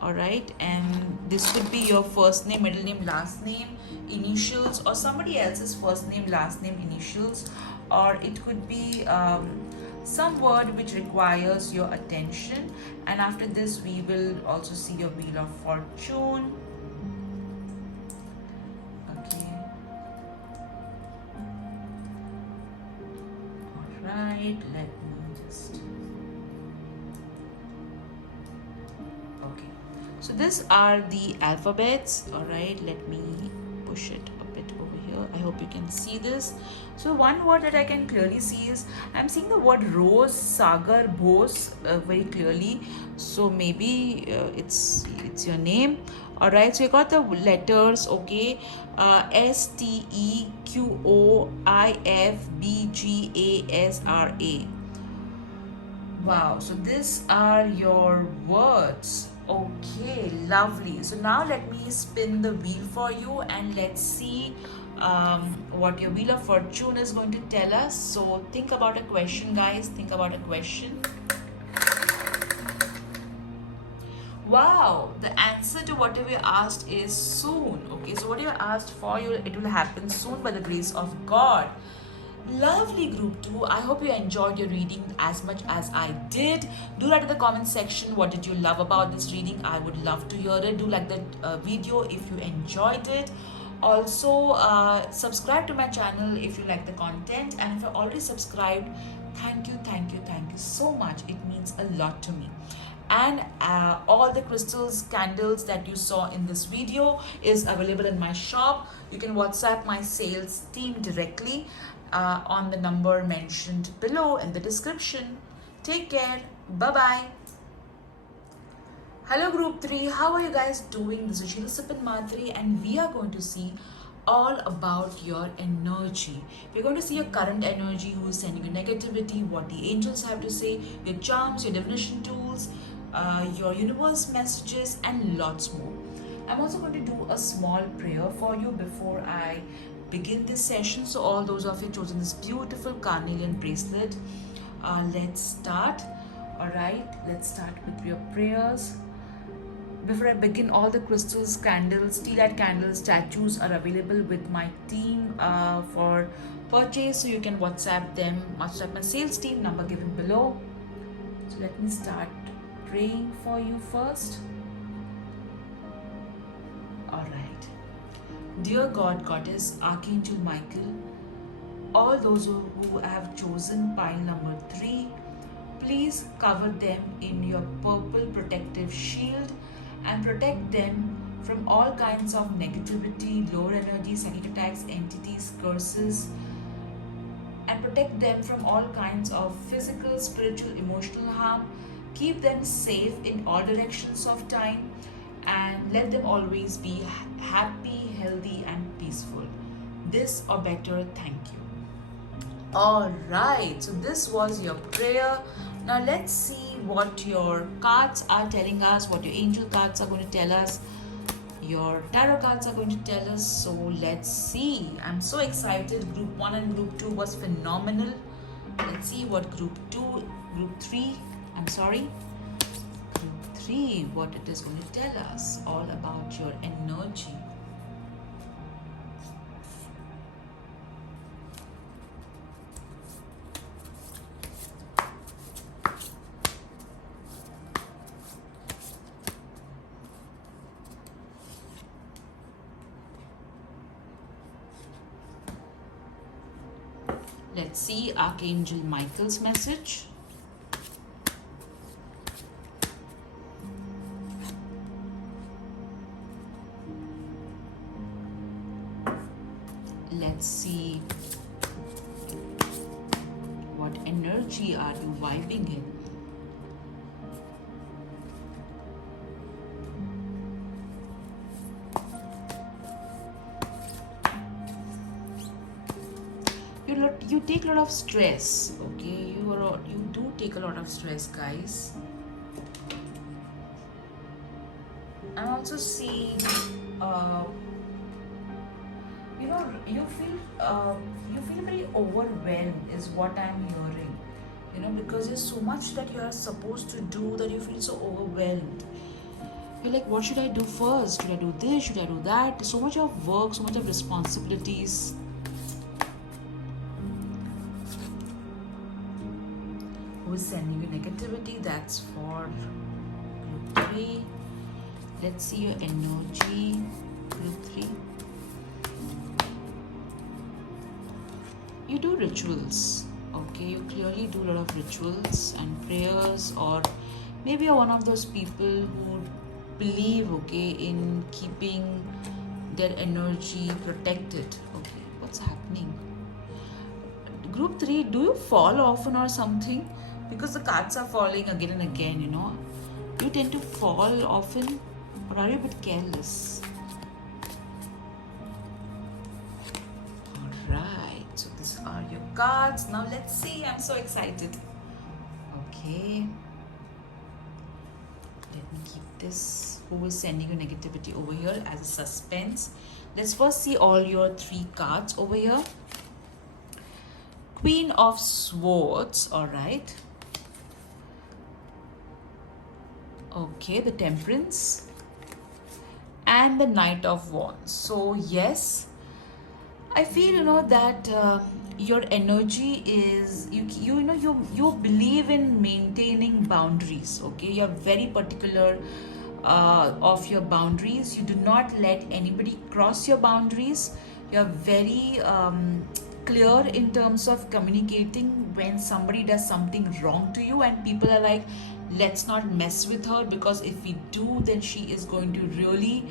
All right, and this could be your first name, middle name, last name, initials, or somebody else's first name, last name, initials, or it could be some word which requires your attention. And after this we will also see your wheel of fortune. Okay, all right, let me just, okay, so these are the alphabets. All right, let me push it a bit over here. I hope you can see this. So one word that I can clearly see is, I'm seeing the word Rose, Sagar, Bose very clearly. So maybe it's your name. All right, so you got the letters, okay, STEQOIFBGASRA. Wow, so these are your words. Okay, lovely. So now let me spin the wheel for you and let's see what your wheel of fortune is going to tell us. So think about a question, guys. Think about a question. Wow, the answer to whatever you asked is soon. Okay, so whatever you asked for, it will happen soon by the grace of God. Lovely group 2. I hope you enjoyed your reading as much as I did. Do write in the comment section what did you love about this reading. I would love to hear it. Do like the video if you enjoyed it. Also subscribe to my channel if you like the content, and if you're already subscribed, thank you so much. It means a lot to me. And all the crystals, candles that you saw in this video is available in my shop. You can WhatsApp my sales team directly on the number mentioned below in the description. Take care. Bye-bye. Hello group 3, how are you guys doing? This is Sheila Sipin Madri, and we are going to see all about your energy. We're going to see your current energy, who is sending you negativity, what the angels have to say, your charms, your divination tools, your universe messages, and lots more. I'm also going to do a small prayer for you before I begin this session. So all those of you chosen this beautiful carnelian bracelet, let's start. All right, let's start with your prayers. Before I begin, all the crystals, candles, tea light candles, statues are available with my team for purchase. So you can WhatsApp them, WhatsApp my sales team, number given below. So let me start praying for you first. All right. Dear God, Goddess, Archangel Michael, all those who have chosen pile number 3, please cover them in your purple protective shield and protect them from all kinds of negativity, lower energy, psychic attacks, entities, curses, and protect them from all kinds of physical, spiritual, emotional harm. Keep them safe in all directions of time, and let them always be happy, healthy, and peaceful. This or better, thank you. All right, so this was your prayer. Now let's see what your cards are telling us, what your angel cards are going to tell us, your tarot cards are going to tell us. So let's see. I'm so excited. Group 1 and group 2 was phenomenal. Let's see what group 3, what it is going to tell us all about your energy. Let's see Archangel Michael's message. let's see what energy are you vibing in. You take a lot of stress, okay? You do take a lot of stress, guys. I'm also seeing, uh, you feel very overwhelmed, is what I'm hearing. Because there's so much that you are supposed to do that you feel so overwhelmed. You're like, what should I do first? Should I do this? Should I do that? So much of work, so much of responsibilities. Who is sending you negativity? That's for group 3. Let's see your energy, group 3. You do rituals, okay? You clearly do a lot of rituals and prayers, or maybe you're one of those people who believe, okay, in keeping their energy protected. Okay, what's happening? Group 3, do you fall often or something? Because the cards are falling again and again, Do you tend to fall often, or are you a bit careless? Alright, so these are your cards. Now let's see. I'm so excited. Okay. Let me keep this. Who is sending you negativity over here as a suspense? Let's first see all your 3 cards over here. Queen of Swords, alright. Okay, the Temperance and the Knight of Wands. So yes, I feel that your energy is you believe in maintaining boundaries. Okay, you're very particular of your boundaries. You do not let anybody cross your boundaries. You're very clear in terms of communicating when somebody does something wrong to you, and people are like, let's not mess with her, because if we do, then she is going to really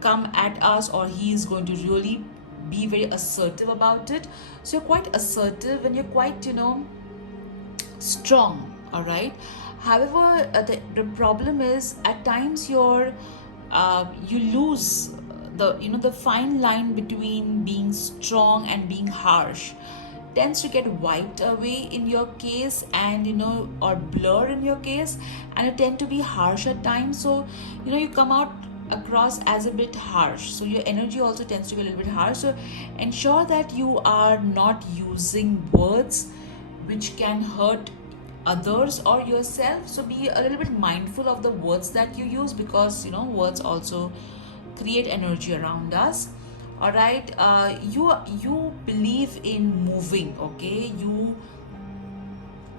come at us, or he is going to really be very assertive about it. So you're quite assertive and you're quite strong, all right? However, the problem is at times you lose the fine line between being strong and being harsh tends to get wiped away in your case, and or blur in your case, and you tend to be harsh at times. So you come out across as a bit harsh, so your energy also tends to be a little bit harsh. So ensure that you are not using words which can hurt others or yourself. So be a little bit mindful of the words that you use, because words also create energy around us. All right, you believe in moving, okay?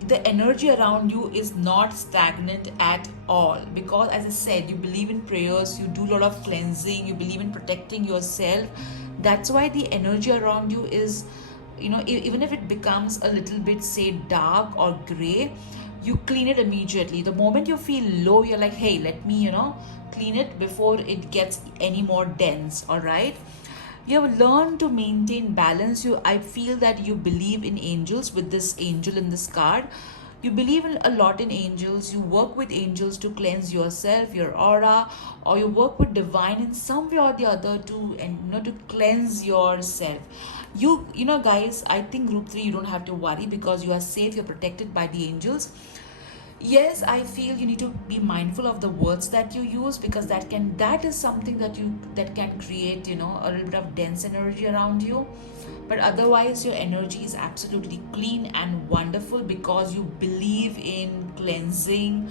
The energy around you is not stagnant at all, because as I said, you believe in prayers, you do a lot of cleansing, you believe in protecting yourself. That's why the energy around you is, even if it becomes a little bit, say, dark or gray, you clean it immediately. The moment you feel low, you're like, hey, let me clean it before it gets any more dense. All right, you have learned to maintain balance. I feel that you believe in angels with this angel in this card. You believe a lot in angels. You work with angels to cleanse yourself, your aura, or you work with divine in some way or the other to cleanse yourself. Guys, I think group 3, you don't have to worry, because you are safe, you're protected by the angels. Yes, I feel you need to be mindful of the words that you use, because that is something that can create a little bit of dense energy around you. But otherwise, your energy is absolutely clean and wonderful, because you believe in cleansing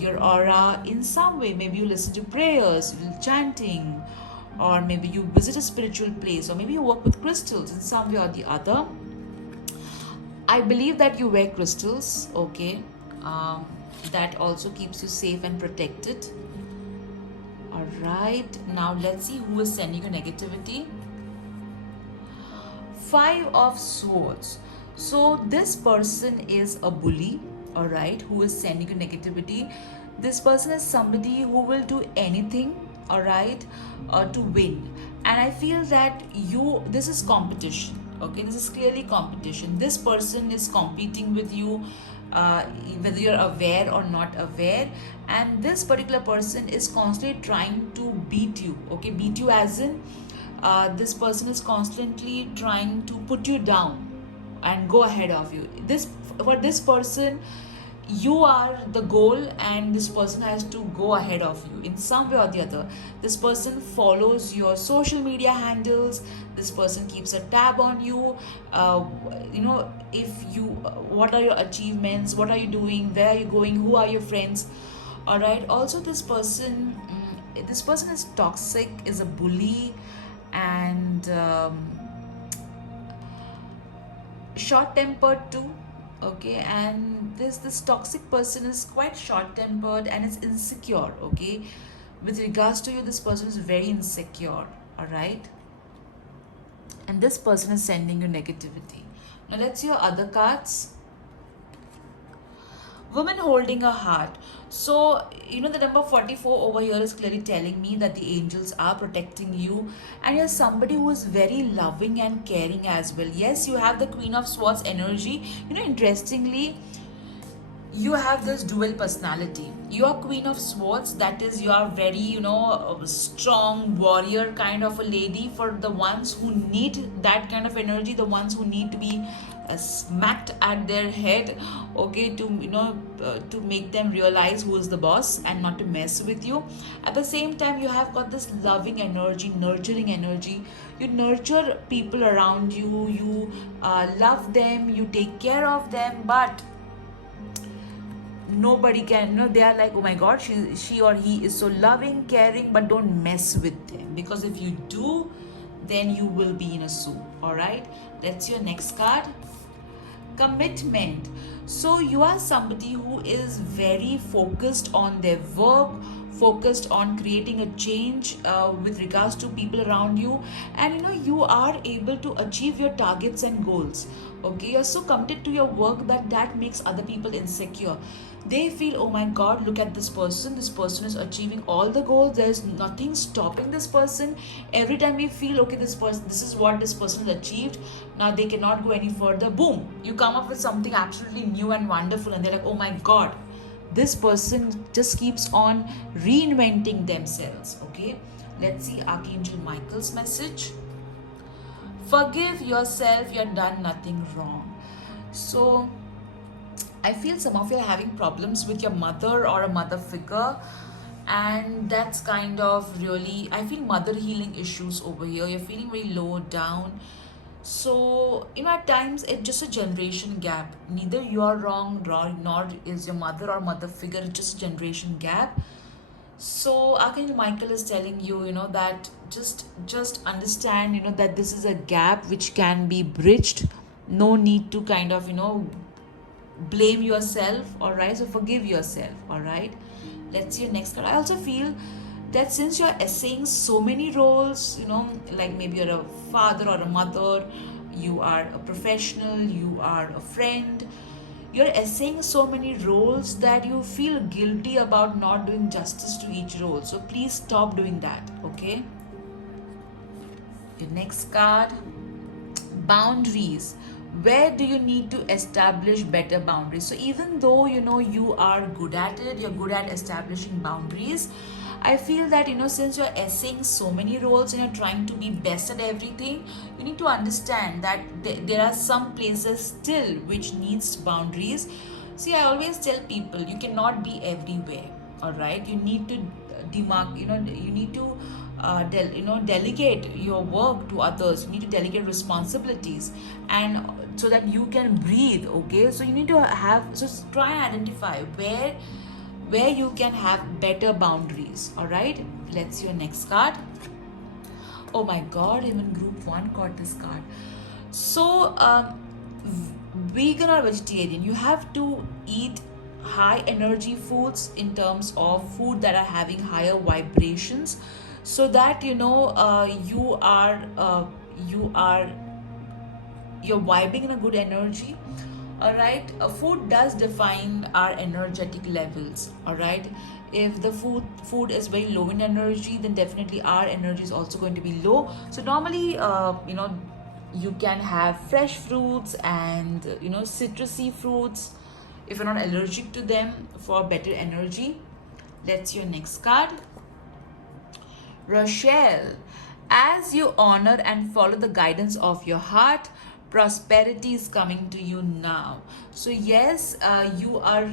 your aura in some way. Maybe you listen to prayers, chanting, or maybe you visit a spiritual place, or maybe you work with crystals in some way or the other. I believe that you wear crystals, okay? That also keeps you safe and protected. All right, now let's see who is sending you negativity. 5 of Swords. So this person is a bully, all right, who is sending you negativity. This person is somebody who will do anything all right, to win. And I feel that this is competition, okay, this is clearly competition. This person is competing with you, uh, whether you're aware or not aware. And this particular person is constantly trying to beat you, okay, beat you as in this person is constantly trying to put you down and go ahead of you. This For this person, you are the goal, and this person has to go ahead of you in some way or the other. This person follows your social media handles. This person keeps a tab on you. If you what are your achievements, what are you doing, where are you going, who are your friends, all right. Also, this person is toxic, is a bully, and short tempered too, okay. And this toxic person is quite short tempered and is insecure, okay. With regards to you, this person is very insecure, all right. And this person is sending you negativity. Now let's see your other cards. Woman holding a heart. So, the number 44 over here is clearly telling me that the angels are protecting you, and you're somebody who is very loving and caring as well. Yes, you have the Queen of Swords energy. Interestingly, you have this dual personality. You are Queen of Swords, that is, you are very, a strong warrior kind of a lady for the ones who need that kind of energy, the ones who need to be smacked at their head, okay, to make them realize who is the boss and not to mess with you. At the same time, you have got this loving energy, nurturing energy. You nurture people around you, you love them, you take care of them, but nobody can, they are like, oh my god, she or he is so loving, caring, but don't mess with them, because if you do, then you will be in a soup, all right. That's your next card. Commitment. So you are somebody who is very focused on their work, focused on creating a change with regards to people around you, and you are able to achieve your targets and goals, okay. You're so committed to your work that makes other people insecure. They feel, oh my god, look at this person is achieving all the goals, there's nothing stopping this person. Every time we feel, okay, this is what this person has achieved, now they cannot go any further, boom, you come up with something absolutely new and wonderful, and they're like, oh my god, this person just keeps on reinventing themselves, okay. Let's see Archangel Michael's message. Forgive yourself, you've done nothing wrong. So I feel some of you are having problems with your mother or a mother figure, and that's kind of really, I feel mother healing issues over here. You're feeling very low down. So, at times it's just a generation gap. Neither you are wrong, nor is your mother or mother figure, it's just a generation gap. So Archangel Michael is telling you, that just understand, that this is a gap which can be bridged. No need to kind of, blame yourself, all right. So forgive yourself, all right. Let's see your next card. I also feel that since you're essaying so many roles, like maybe you're a father or a mother, you are a professional, you are a friend, you're essaying so many roles that you feel guilty about not doing justice to each role. So please stop doing that, okay. Your next card. Boundaries. Where do you need to establish better boundaries? So even though you are good at it, you're good at establishing boundaries, I feel that since you're essaying so many roles and you're trying to be best at everything, you need to understand that there are some places still which needs boundaries. See, I always tell people, you cannot be everywhere, all right. You need to demark, you need to delegate your work to others. You need to delegate responsibilities, and so that you can breathe, okay. So you need to try and identify where you can have better boundaries, all right. Let's see your next card. Oh my god, even group 1 got this card. So vegan or vegetarian, you have to eat high energy foods, in terms of food that are having higher vibrations, so that you're vibing in a good energy. All right, food does define our energetic levels. All right, if the food is very low in energy, then definitely our energy is also going to be low. So normally, you can have fresh fruits and citrusy fruits if you're not allergic to them for better energy. Let's see your next card. Rochelle, as you honor and follow the guidance of your heart, prosperity is coming to you now. So yes, you are,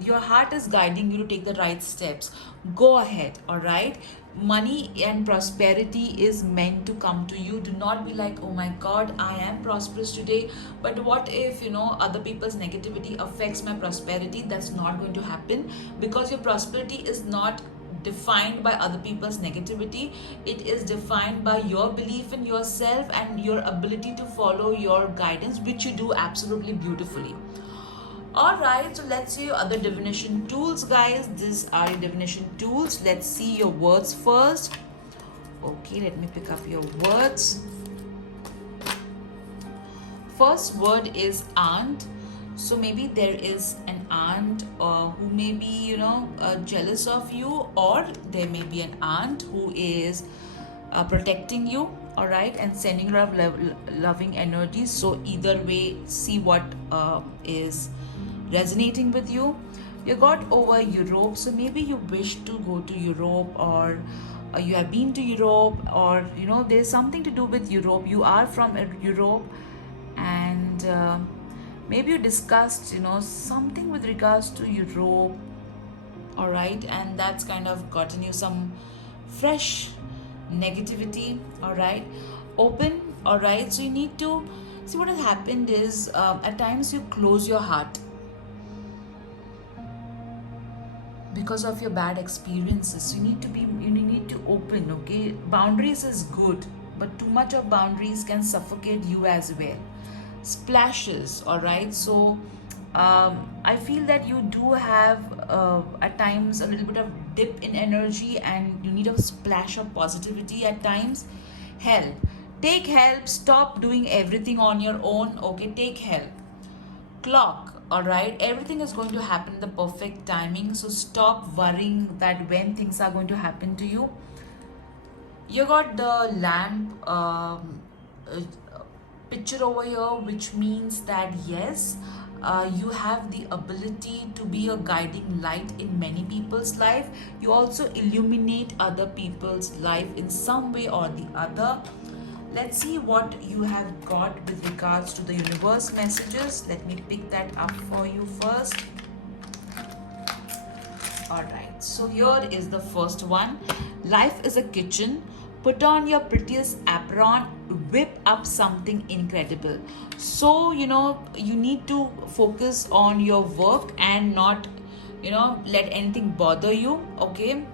your heart is guiding you to take the right steps. Go ahead, all right? Money and prosperity is meant to come to you. Do not be like, oh my God, I am prosperous today, but what if, other people's negativity affects my prosperity? That's not going to happen, because your prosperity is not defined by other people's negativity. It is defined by your belief in yourself and your ability to follow your guidance, which you do absolutely beautifully. All right, so let's see your other divination tools, guys. These are your divination tools. Let's see your words first. Okay, let me pick up your words. First word is aunt. So maybe there is an aunt who may be jealous of you, or there may be an aunt who is protecting you, all right, and sending a lot of loving energy. So either way, see what is resonating with you. You got over Europe, so maybe you wish to go to Europe, or you have been to Europe, or there's something to do with Europe. You are from Europe, and maybe you discussed something with regards to Europe, all right, and that's kind of gotten you some fresh negativity, all right. Open, all right. So you need to see what has happened is at times you close your heart because of your bad experiences. You need to open, okay. Boundaries is good, but too much of boundaries can suffocate you as well. Splashes, all right. So I feel that you do have at times a little bit of dip in energy, and you need a splash of positivity at times. Help, take help. Stop doing everything on your own, okay. Take help. Clock, all right. Everything is going to happen in the perfect timing, so stop worrying that when things are going to happen to you. You got the lamp uh, picture over here, which means that yes, you have the ability to be a guiding light in many people's life. You also illuminate other people's life in some way or the other. Let's see what you have got with regards to the universe messages. Let me pick that up for you first. All right, so here is the first one. Life is a kitchen. Put on your prettiest apron, whip up something incredible. So, you need to focus on your work and not, let anything bother you, okay?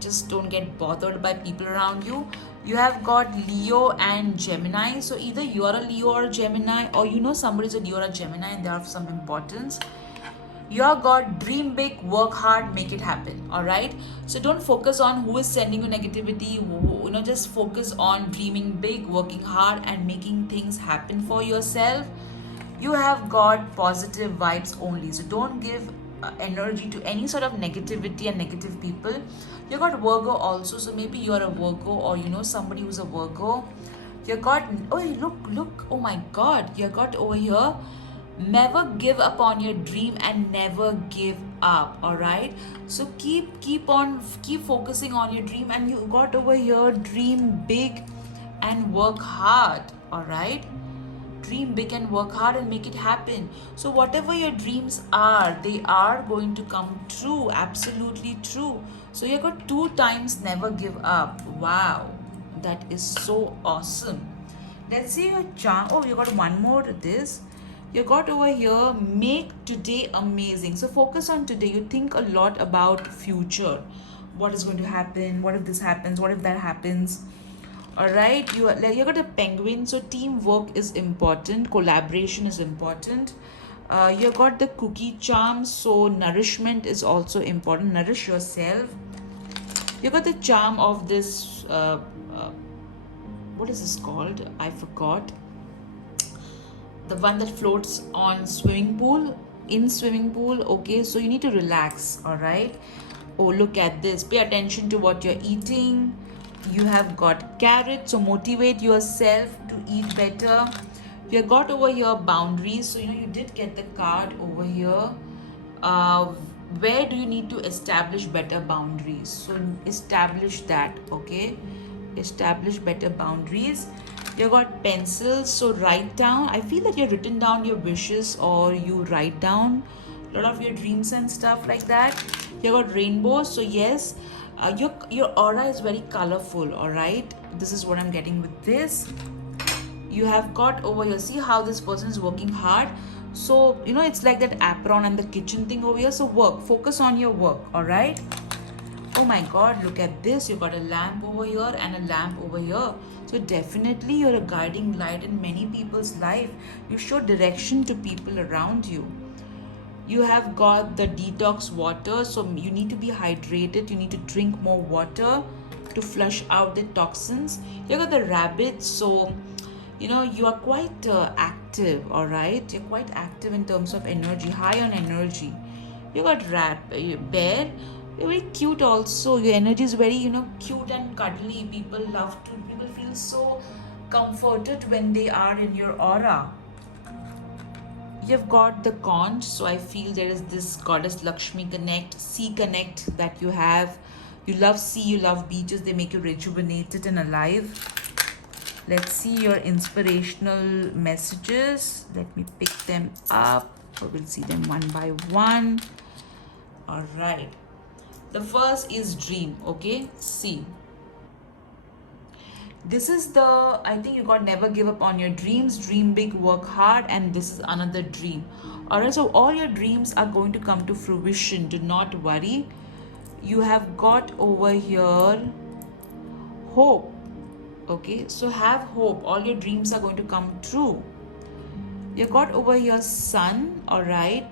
Just don't get bothered by people around you. You have got Leo and Gemini. So either you are a Leo or a Gemini, or somebody's a Leo or a Gemini and they are of some importance. You have got dream big, work hard, make it happen, all right. So don't focus on who is sending you negativity. Just focus on dreaming big, working hard, and making things happen for yourself. You have got positive vibes only, so don't give energy to any sort of negativity and negative people. You got Virgo also, so maybe you are a Virgo, or somebody who's a Virgo. You got, oh look, oh my God, you got over here, never give up on your dream and never give up, all right. So keep focusing on your dream. And you got over here, dream big and work hard, all right. Dream big and work hard and make it happen. So whatever your dreams are, they are going to come true, absolutely true. So you got 2 times never give up. Wow, that is so awesome. Let's see your charm. Oh, you got one more to this. You got over here, make today amazing. So focus on today. You think a lot about future. What is going to happen? What if this happens? What if that happens? All right, you got a penguin. So teamwork is important, collaboration is important. You got the cookie charm. So nourishment is also important. Nourish yourself. You got the charm of this. What is this called? I forgot. the one that floats on swimming pool, in swimming pool. Okay, so you need to relax. All right. Oh, look at this. Pay attention to what you're eating. You have got carrots, so motivate yourself to eat better. You have got over here boundaries, so you did get the card over here. uh, where do you need to establish better boundaries? So establish that. Okay, establish better boundaries. You got pencils, so write down. I feel that you've written down your wishes, or you write down a lot of your dreams and stuff like that. You got rainbows, so yes, your aura is very colorful. All right, this is what I'm getting with this. You have got over here, see how this person is working hard. So it's like that apron and the kitchen thing over here. So focus on your work. All right. Oh my god, look at this. You got a lamp over here and a lamp over here. So definitely you're a guiding light in many people's life. You show direction to people around you. You have got the detox water, so you need to be hydrated. You need to drink more water to flush out the toxins. You got the rabbit, so you are quite active. All right, you're quite active in terms of energy, high on energy. You got bear. You're very cute also. Your energy is very cute and cuddly. People feel so comforted when they are in your aura. You've got the conch, so I feel there is this goddess Lakshmi connect, sea connect that you have. You love sea, you love beaches, they make you rejuvenated and alive. Let's see your inspirational messages. Let me pick them up. We'll see them one by one. All right. The first is dream. Okay. See. This is I think you got never give up on your dreams. Dream big, work hard, and this is another dream. All right. So all your dreams are going to come to fruition. Do not worry. You have got over here hope. Okay, so have hope. All your dreams are going to come true. You got over here sun. All right,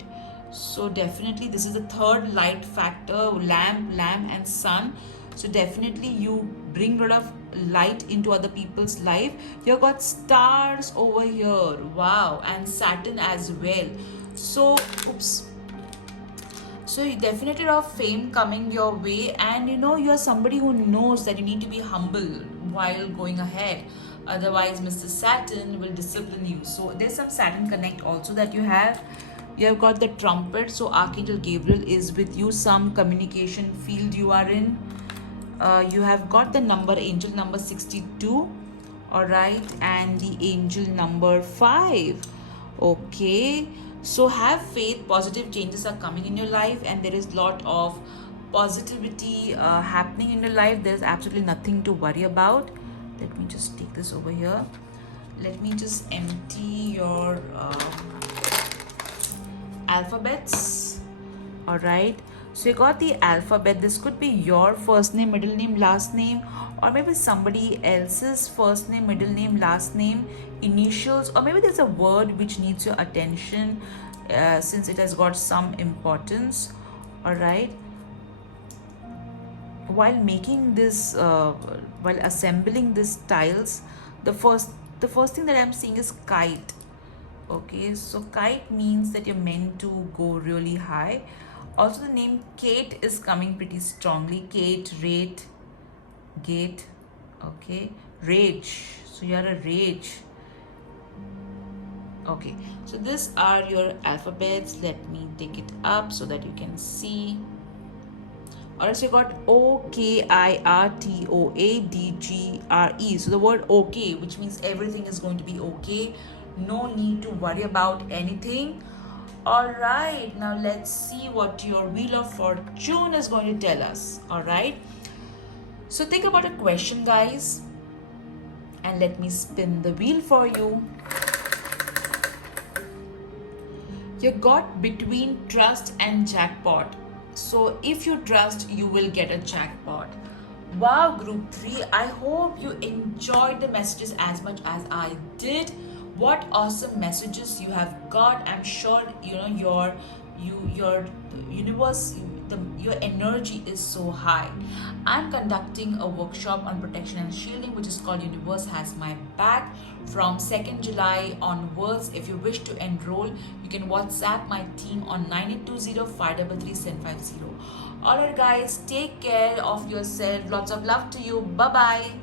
so definitely this is the third light factor: lamp, and sun. So definitely you bring a lot of light into other people's life. You got stars over here. Wow, and Saturn as well. So oops. So you definitely have fame coming your way, and you're somebody who knows that you need to be humble while going ahead. Otherwise, Mr. Saturn will discipline you. So there's some Saturn connect also that you have. You have got the trumpet, so Archangel Gabriel is with you. Some communication field you are in. You have got the number angel number 62. All right, and the angel number 5. Okay, so have faith. Positive changes are coming in your life, and there is a lot of positivity happening in your life. There's absolutely nothing to worry about. Let me just take this over here. Let me just empty your alphabets. All right, so you got the alphabet. This could be your first name, middle name, last name, or maybe somebody else's first name, middle name, last name, initials, or maybe there's a word which needs your attention since it has got some importance. All right, while making this while assembling these tiles, the first thing that I'm seeing is kite. Okay, so kite means that you're meant to go really high. Also, the name Kate is coming pretty strongly. Kate, rate, gate. Okay, rage. So you're a rage. Okay, so these are your alphabets. Let me take it up so that you can see. Alright, so you got OKIRTOADGRE. So the word okay, which means everything is going to be okay. No need to worry about anything. Alright, now let's see what your Wheel of Fortune is going to tell us. Alright, so think about a question, guys, and let me spin the wheel for you. You got between trust and jackpot. So if you trust, you will get a jackpot. Wow, group 3, I hope you enjoyed the messages as much as I did. What awesome messages you have got. I'm sure your universe, your energy is so high. I'm conducting a workshop on protection and shielding, which is called Universe Has My Back, from 2nd July onwards. If you wish to enroll, you can WhatsApp my team on 9820-533-750. Alright guys, take care of yourself. Lots of love to you. Bye bye.